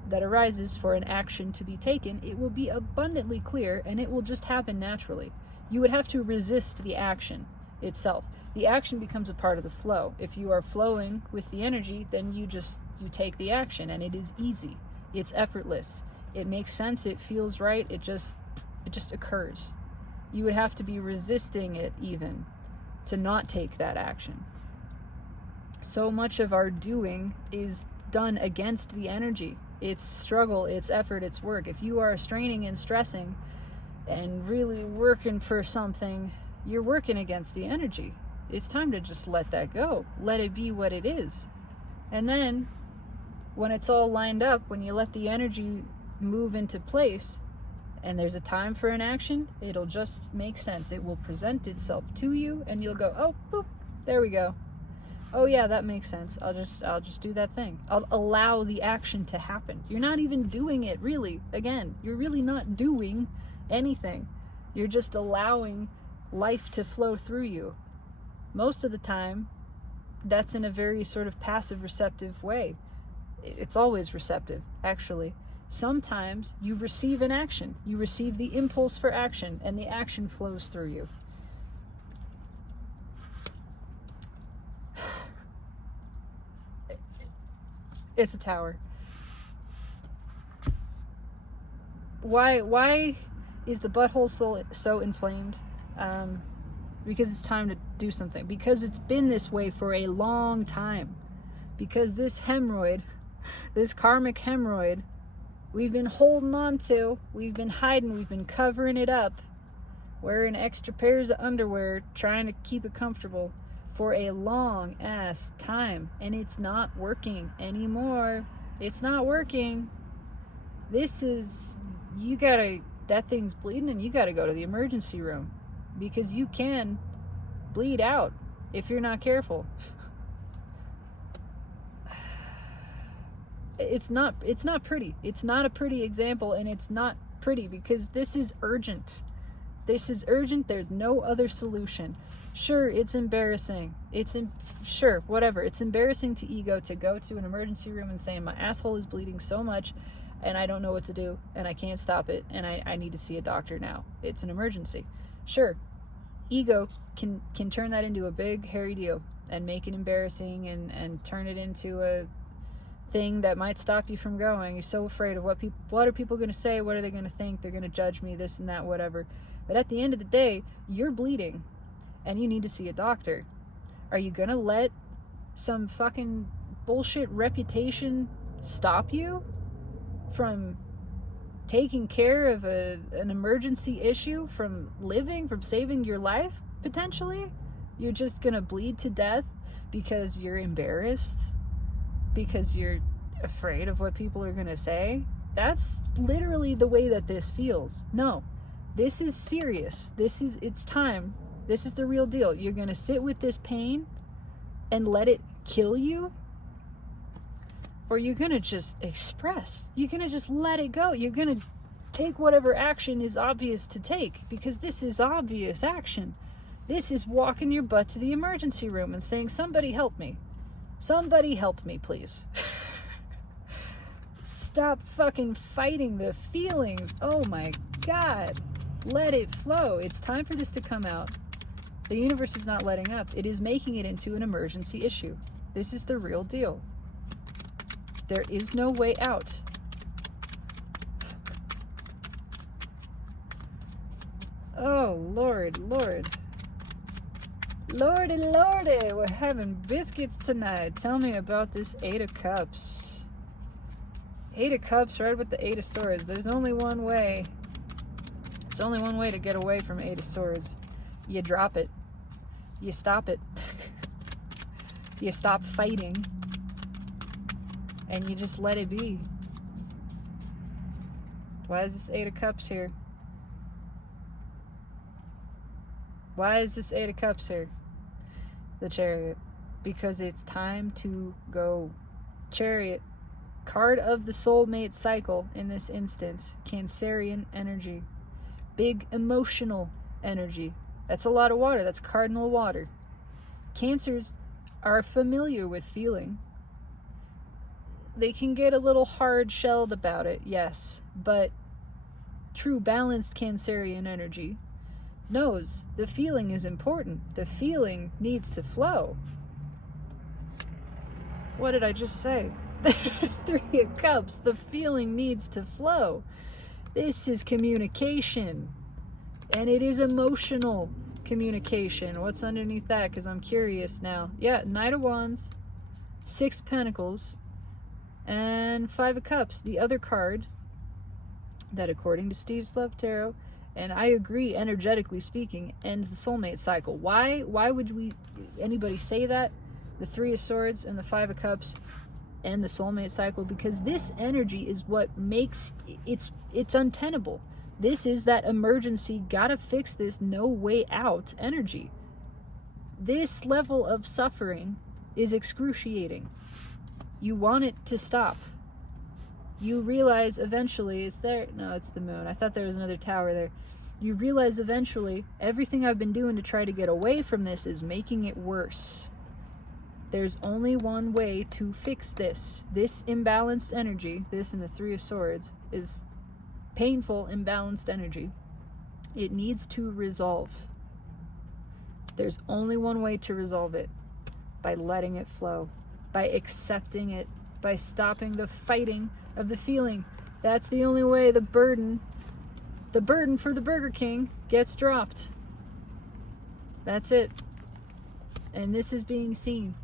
that arises for an action to be taken, it will be abundantly clear and it will just happen naturally. You would have to resist the action itself. The action becomes a part of the flow. If you are flowing with the energy, then you take the action, and it is easy. It's effortless. It makes sense. It feels right. It just occurs. You would have to be resisting it even to not take that action. So much of our doing is done against the energy. It's struggle, it's effort, it's work. If you are straining and stressing and really working for something, you're working against the energy. It's time to just let that go. Let it be what it is. And then when it's all lined up, when you let the energy move into place and there's a time for an action, it'll just make sense. It will present itself to you and you'll go, oh, boop, there we go. Oh yeah, that makes sense. I'll just do that thing. I'll allow the action to happen. You're not even doing it, really. Again, you're really not doing anything. You're just allowing life to flow through you. Most of the time, that's in a very sort of passive receptive way. It's always receptive, actually. Sometimes you receive an action. You receive the impulse for action, and the action flows through you. It's a tower. Why is the butthole so inflamed? Because it's time to do something. Because it's been this way for a long time. Because this hemorrhoid, this karmic hemorrhoid, we've been holding on to, we've been hiding, we've been covering it up, wearing extra pairs of underwear, trying to keep it comfortable for a long ass time. And it's not working anymore. It's not working. This is, that thing's bleeding and you gotta go to the emergency room. Because you can bleed out if you're not careful. It's not pretty. It's not a pretty example, and it's not pretty because this is urgent. This is urgent. There's no other solution. Sure, it's embarrassing. Sure, whatever. It's embarrassing to ego to go to an emergency room and say, my asshole is bleeding so much and I don't know what to do and I can't stop it and I need to see a doctor now. It's an emergency. Sure, ego can turn that into a big hairy deal and make it embarrassing and turn it into a thing that might stop you from going. You're so afraid of what are people going to say, what are they going to think, they're going to judge me, this and that, whatever. But at the end of the day, you're bleeding and you need to see a doctor. Are you going to let some fucking bullshit reputation stop you from taking care of an emergency issue, from living, from saving your life, potentially? You're just gonna bleed to death because you're embarrassed? Because you're afraid of what people are gonna say? That's literally the way that this feels. No, this is serious. It's time. This is the real deal. You're gonna sit with this pain and let it kill you? Or you're going to just express. You're going to just let it go. You're going to take whatever action is obvious to take, because this is obvious action. This is walking your butt to the emergency room and saying, somebody help me. Somebody help me, please. Stop fucking fighting the feelings. Oh my God. Let it flow. It's time for this to come out. The universe is not letting up. It is making it into an emergency issue. This is the real deal. There is no way out. Oh, Lord, Lord. Lordy, Lordy, we're having biscuits tonight. Tell me about this Eight of Cups. Eight of Cups right with the Eight of Swords. There's only one way. There's only one way to get away from Eight of Swords. You drop it. You stop it. You stop fighting. And you just let it be. Why is this Eight of Cups here? Why is this Eight of Cups here? The Chariot. Because it's time to go. Chariot. Card of the soulmate cycle in this instance. Cancerian energy. Big emotional energy. That's a lot of water. That's cardinal water. Cancers are familiar with feeling. They can get a little hard-shelled about it, yes, but true balanced Cancerian energy knows the feeling is important. The feeling needs to flow. What did I just say? Three of Cups. The feeling needs to flow. This is communication, and it is emotional communication. What's underneath that? Because I'm curious now. Yeah, Knight of Wands, Six of Pentacles, and Five of Cups, the other card that, according to Steve's Love Tarot, and I agree, energetically speaking, ends the soulmate cycle. Why would anybody say that? The Three of Swords and the Five of Cups end the soulmate cycle, because this energy is what makes it's untenable. This is that emergency, gotta fix this, no way out energy. This level of suffering is excruciating. You want it to stop. You realize eventually, is there? No, it's the moon. I thought there was another tower there. You realize eventually, everything I've been doing to try to get away from this is making it worse. There's only one way to fix this. This imbalanced energy, this in the Three of Swords, is painful, imbalanced energy. It needs to resolve. There's only one way to resolve it, by letting it flow, by accepting it, by stopping the fighting of the feeling. That's the only way the burden for the Burger King gets dropped. That's it. And this is being seen.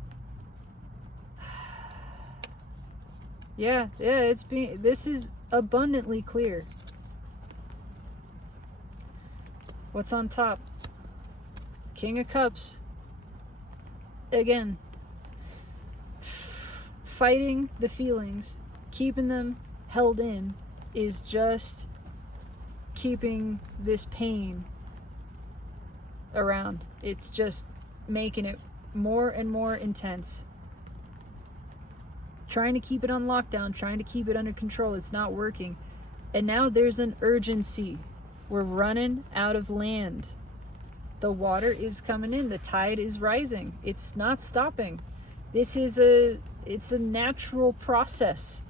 Yeah, this is abundantly clear. What's on top? King of Cups. Again, fighting the feelings, keeping them held in, is just keeping this pain around. It's just making it more and more intense. Trying to keep it on lockdown, trying to keep it under control. It's not working. And now there's an urgency. We're running out of land. The water is coming in. The tide is rising. It's not stopping. It's a natural process.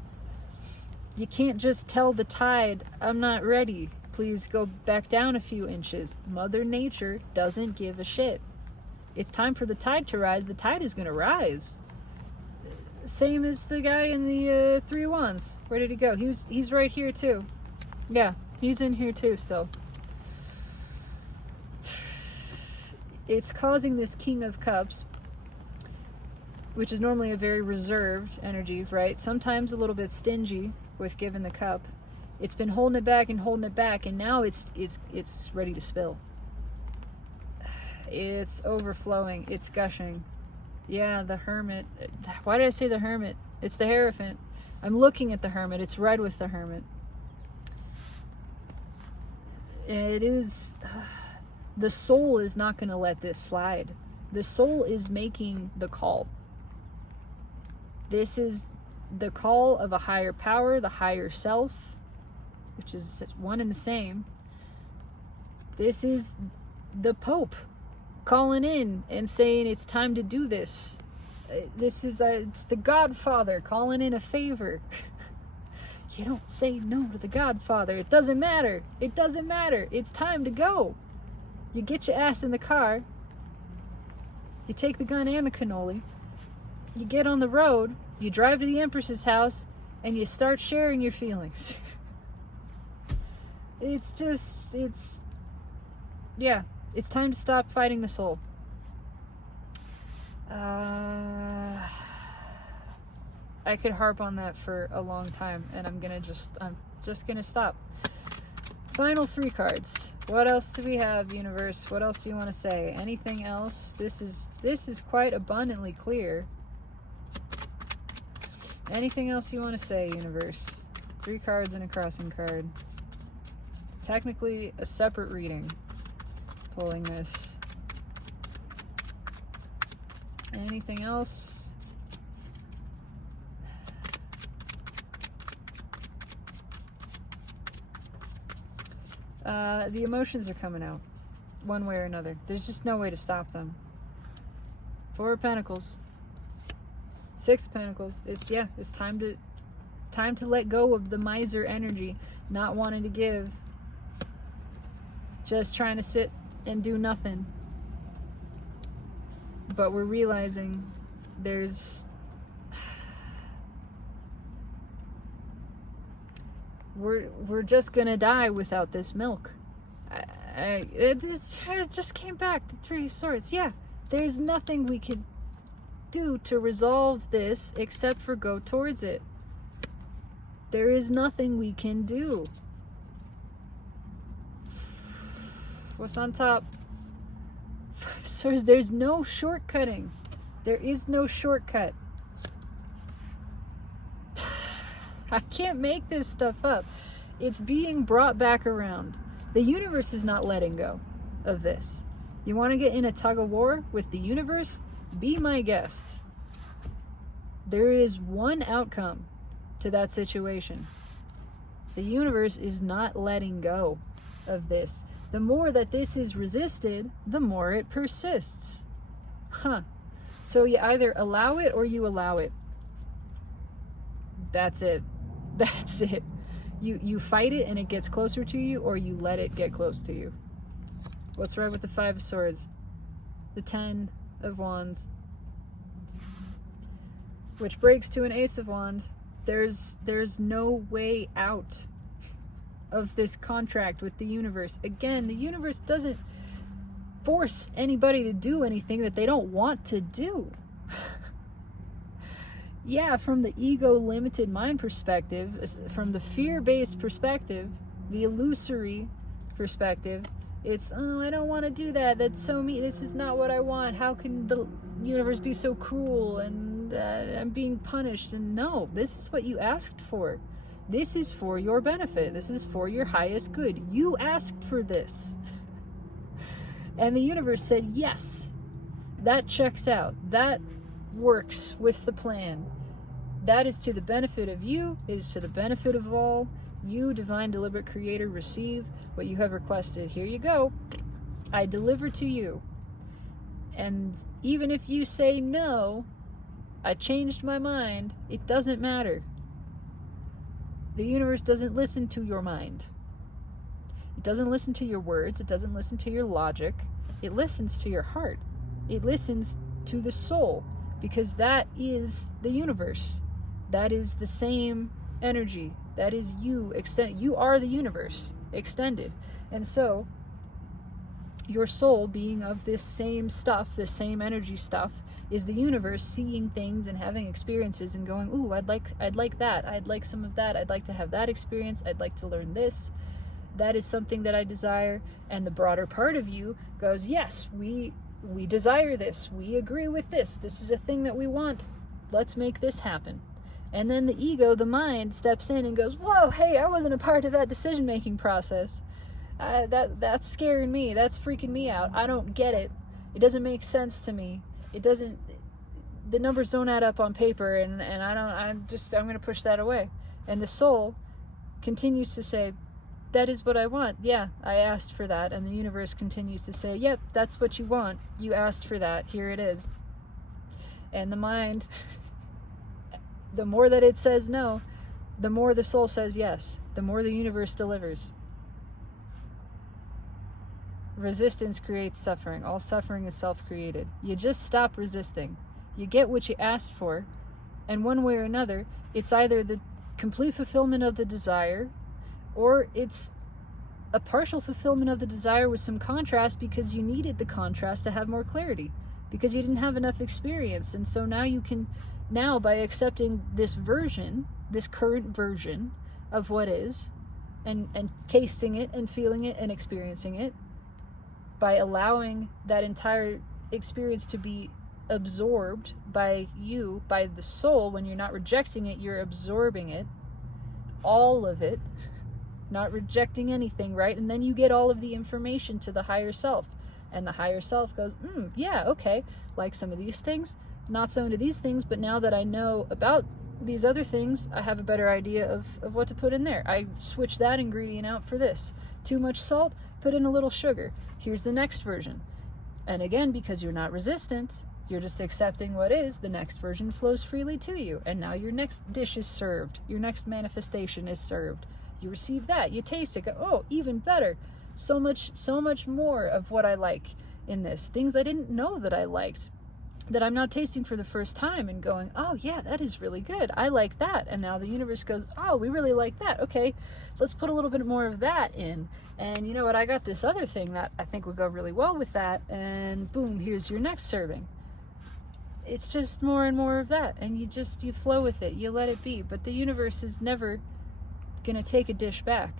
You can't just tell the tide, I'm not ready. Please go back down a few inches. Mother Nature doesn't give a shit. It's time for the tide to rise. The tide is going to rise. Same as the guy in the Three Wands. Where did he go? He's right here too. Yeah, he's in here too still. It's causing this King of Cups, which is normally a very reserved energy, right? Sometimes a little bit stingy with giving the cup. It's been holding it back, and now it's ready to spill. It's overflowing. It's gushing. Yeah, the Hermit. Why did I say the Hermit? It's the Hierophant. I'm looking at the Hermit. It's red with the Hermit. It is... the soul is not going to let this slide. The soul is making the call. This is the call of a higher power, the higher self, which is one and the same. This is the Pope calling in and saying it's time to do this. It's the Godfather calling in a favor. You don't say no to the Godfather. It doesn't matter. It doesn't matter. It's time to go. You get your ass in the car. You take the gun and the cannoli. You get on the road. You drive to the Empress's house and you start sharing your feelings. Yeah. It's time to stop fighting the soul. I could harp on that for a long time, and I'm just gonna stop. Final 3 cards. What else do we have, universe? What else do you want to say? Anything else? This is quite abundantly clear. Anything else you want to say, universe? 3 cards and a crossing card. Technically a separate reading. Pulling this. Anything else? The emotions are coming out one way or another. There's just no way to stop them. 4 of Pentacles, 6 of Pentacles. It's time to let go of the miser energy, not wanting to give, just trying to sit and do nothing. But we're realizing we're just gonna die without this milk. It just came back, the 3 of Swords. Yeah, there's nothing we could do to resolve this except for go towards it. There is nothing we can do. What's on top? 5 of Swords. There's no shortcutting. There is no shortcut. I can't make this stuff up. It's being brought back around. The universe is not letting go of this. You want to get in a tug of war with the universe? Be my guest. There is one outcome to that situation. The universe is not letting go of this. The more that this is resisted, the more it persists. So you either allow it or you allow it. That's it. That's it. You fight it and it gets closer to you, or you let it get close to you. What's right with the 5 of Swords? The 10 of Wands. Which breaks to an Ace of Wands. There's no way out of this contract with the universe. Again, the universe doesn't force anybody to do anything that they don't want to do. Yeah, from the ego limited mind perspective, from the fear-based perspective, the illusory perspective, it's, oh, I don't want to do that. That's so mean. This is not what I want. How can the universe be so cruel, and I'm being punished? And no, this is what you asked for. This is for your benefit. This is for your highest good. You asked for this. And the universe said, yes, that checks out. That works with the plan. That is to the benefit of you. It is to the benefit of all. You, divine deliberate creator, receive what you have requested. Here you go. I deliver to you. And even if you say no, I changed my mind, it doesn't matter. The universe doesn't listen to your mind. It doesn't listen to your words. It doesn't listen to your logic. It listens to your heart. It listens to the soul, because that is the universe. That is the same energy. That is you extended. You are the universe extended. And so your soul, being of this same stuff, this same energy stuff, is the universe seeing things and having experiences and going, ooh, I'd like that. I'd like some of that. I'd like to have that experience. I'd like to learn this. That is something that I desire. And the broader part of you goes, yes, we desire this. We agree with this. This is a thing that we want. Let's make this happen. And then the ego, the mind, steps in and goes, whoa, hey, I wasn't a part of that decision-making process. That's scaring me. That's freaking me out. I don't get it. It doesn't make sense to me. It doesn't, the numbers don't add up on paper, and I'm going to push that away. And the soul continues to say, that is what I want. Yeah, I asked for that. And the universe continues to say, yep, that's what you want. You asked for that. Here it is. And the mind, the more that it says no, the more the soul says yes. The more the universe delivers. Resistance creates suffering. All suffering is self-created. You just stop resisting. You get what you asked for, and one way or another, it's either the complete fulfillment of the desire, or it's a partial fulfillment of the desire with some contrast, because you needed the contrast to have more clarity, because you didn't have enough experience. And so now you can, now by accepting this version, this current version of what is, and tasting it and feeling it and experiencing it, by allowing that entire experience to be absorbed by you, by the soul. When you're not rejecting it, you're absorbing it, all of it, not rejecting anything, right? And then you get all of the information to the higher self, and the higher self goes, yeah, okay, like some of these things, not so into these things, but now that I know about these other things, I have a better idea of what to put in there. I switch that ingredient out for this. Too much salt, put in a little sugar. Here's the next version. And again, because you're not resistant, you're just accepting what is, the next version flows freely to you. And now your next dish is served. Your next manifestation is served. You receive that. You taste it. Go, oh, even better. So much more of what I like in this. Things I didn't know that I liked, that I'm now tasting for the first time and going, oh yeah, that is really good. I like that. And now the universe goes, oh, we really like that. Okay, let's put a little bit more of that in. And you know what? I got this other thing that I think would go really well with that. And boom, here's your next serving. It's just more and more of that. And you flow with it. You let it be. But the universe is never going to take a dish back,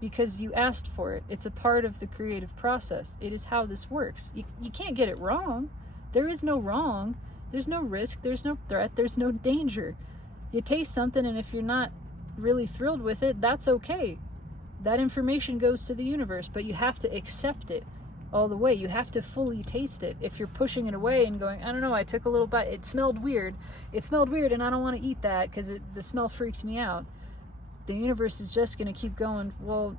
because you asked for it. It's a part of the creative process. It is how this works. You can't get it wrong. There is no wrong. There's no risk. There's no threat. There's no danger. You taste something, and if you're not really thrilled with it, that's okay. That information goes to the universe, but you have to accept it all the way. You have to fully taste it. If you're pushing it away and going, I don't know, I took a little bite, it smelled weird, and I don't want to eat that because the smell freaked me out, the universe is just going to keep going, well,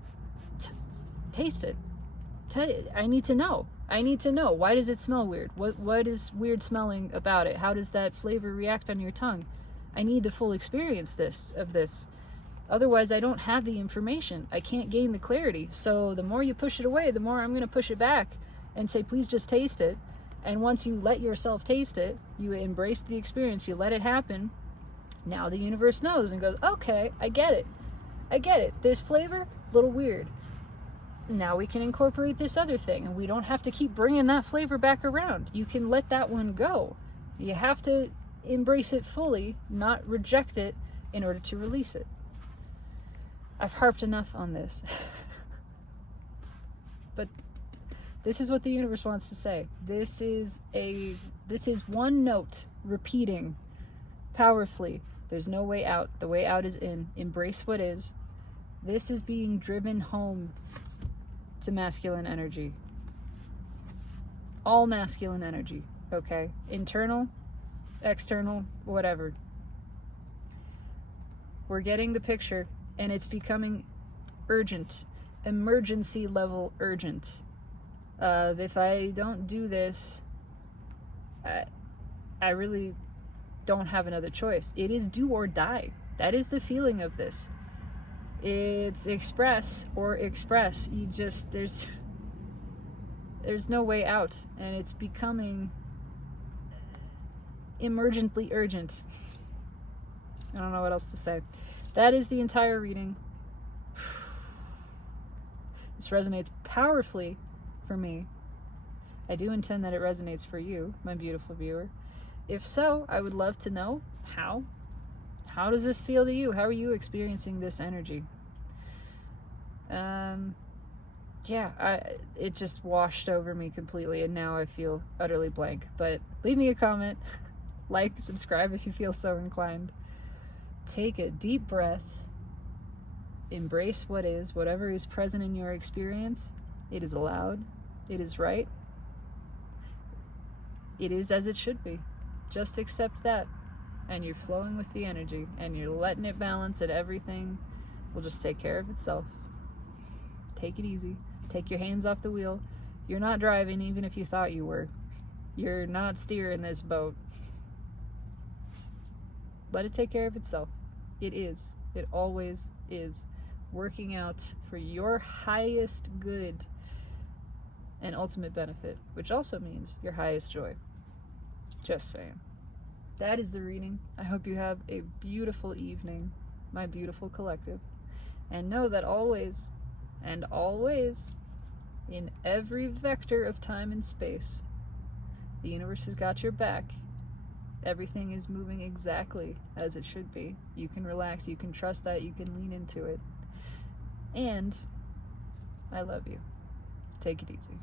taste it. I need to know. I need to know, why does it smell weird? What is weird smelling about it? How does that flavor react on your tongue? I need the full experience of this. Otherwise, I don't have the information. I can't gain the clarity. So the more you push it away, the more I'm going to push it back and say, please just taste it. And once you let yourself taste it, you embrace the experience, you let it happen. Now the universe knows and goes, okay, I get it. I get it. This flavor, a little weird. Now we can incorporate this other thing, and we don't have to keep bringing that flavor back around. You can let that one go. You have to embrace it fully, not reject it in order to release it. I've harped enough on this. But this is what the universe wants to say. This is one note repeating powerfully. There's no way out. The way out is in. Embrace what is. This is being driven home to masculine energy. All masculine energy, okay? Internal, external, whatever. We're getting the picture, and it's becoming urgent. Emergency level urgent. If I don't do this, I really don't have another choice. It is do or die. That is the feeling of this. It's express or express. You just, there's no way out, and it's becoming emergently urgent. I don't know what else to say. That is the entire reading. This resonates powerfully for me. I do intend that it resonates for you, my beautiful viewer. If so, I would love to know how. How does this feel to you? How are you experiencing this energy? It just washed over me completely, and now I feel utterly blank. But leave me a comment, like, subscribe if you feel so inclined. Take a deep breath. Embrace what is, whatever is present in your experience. It is allowed. It is right. It is as it should be. Just accept that. And you're flowing with the energy, and you're letting it balance, and everything will just take care of itself. Take it easy. Take your hands off the wheel. You're not driving, even if you thought you were. You're not steering this boat. Let it take care of itself. It is. It always is. Working out for your highest good and ultimate benefit, which also means your highest joy. Just saying. That is the reading. I hope you have a beautiful evening, my beautiful collective. And know that always, and always, in every vector of time and space, the universe has got your back. Everything is moving exactly as it should be. You can relax, you can trust that, you can lean into it. And I love you. Take it easy.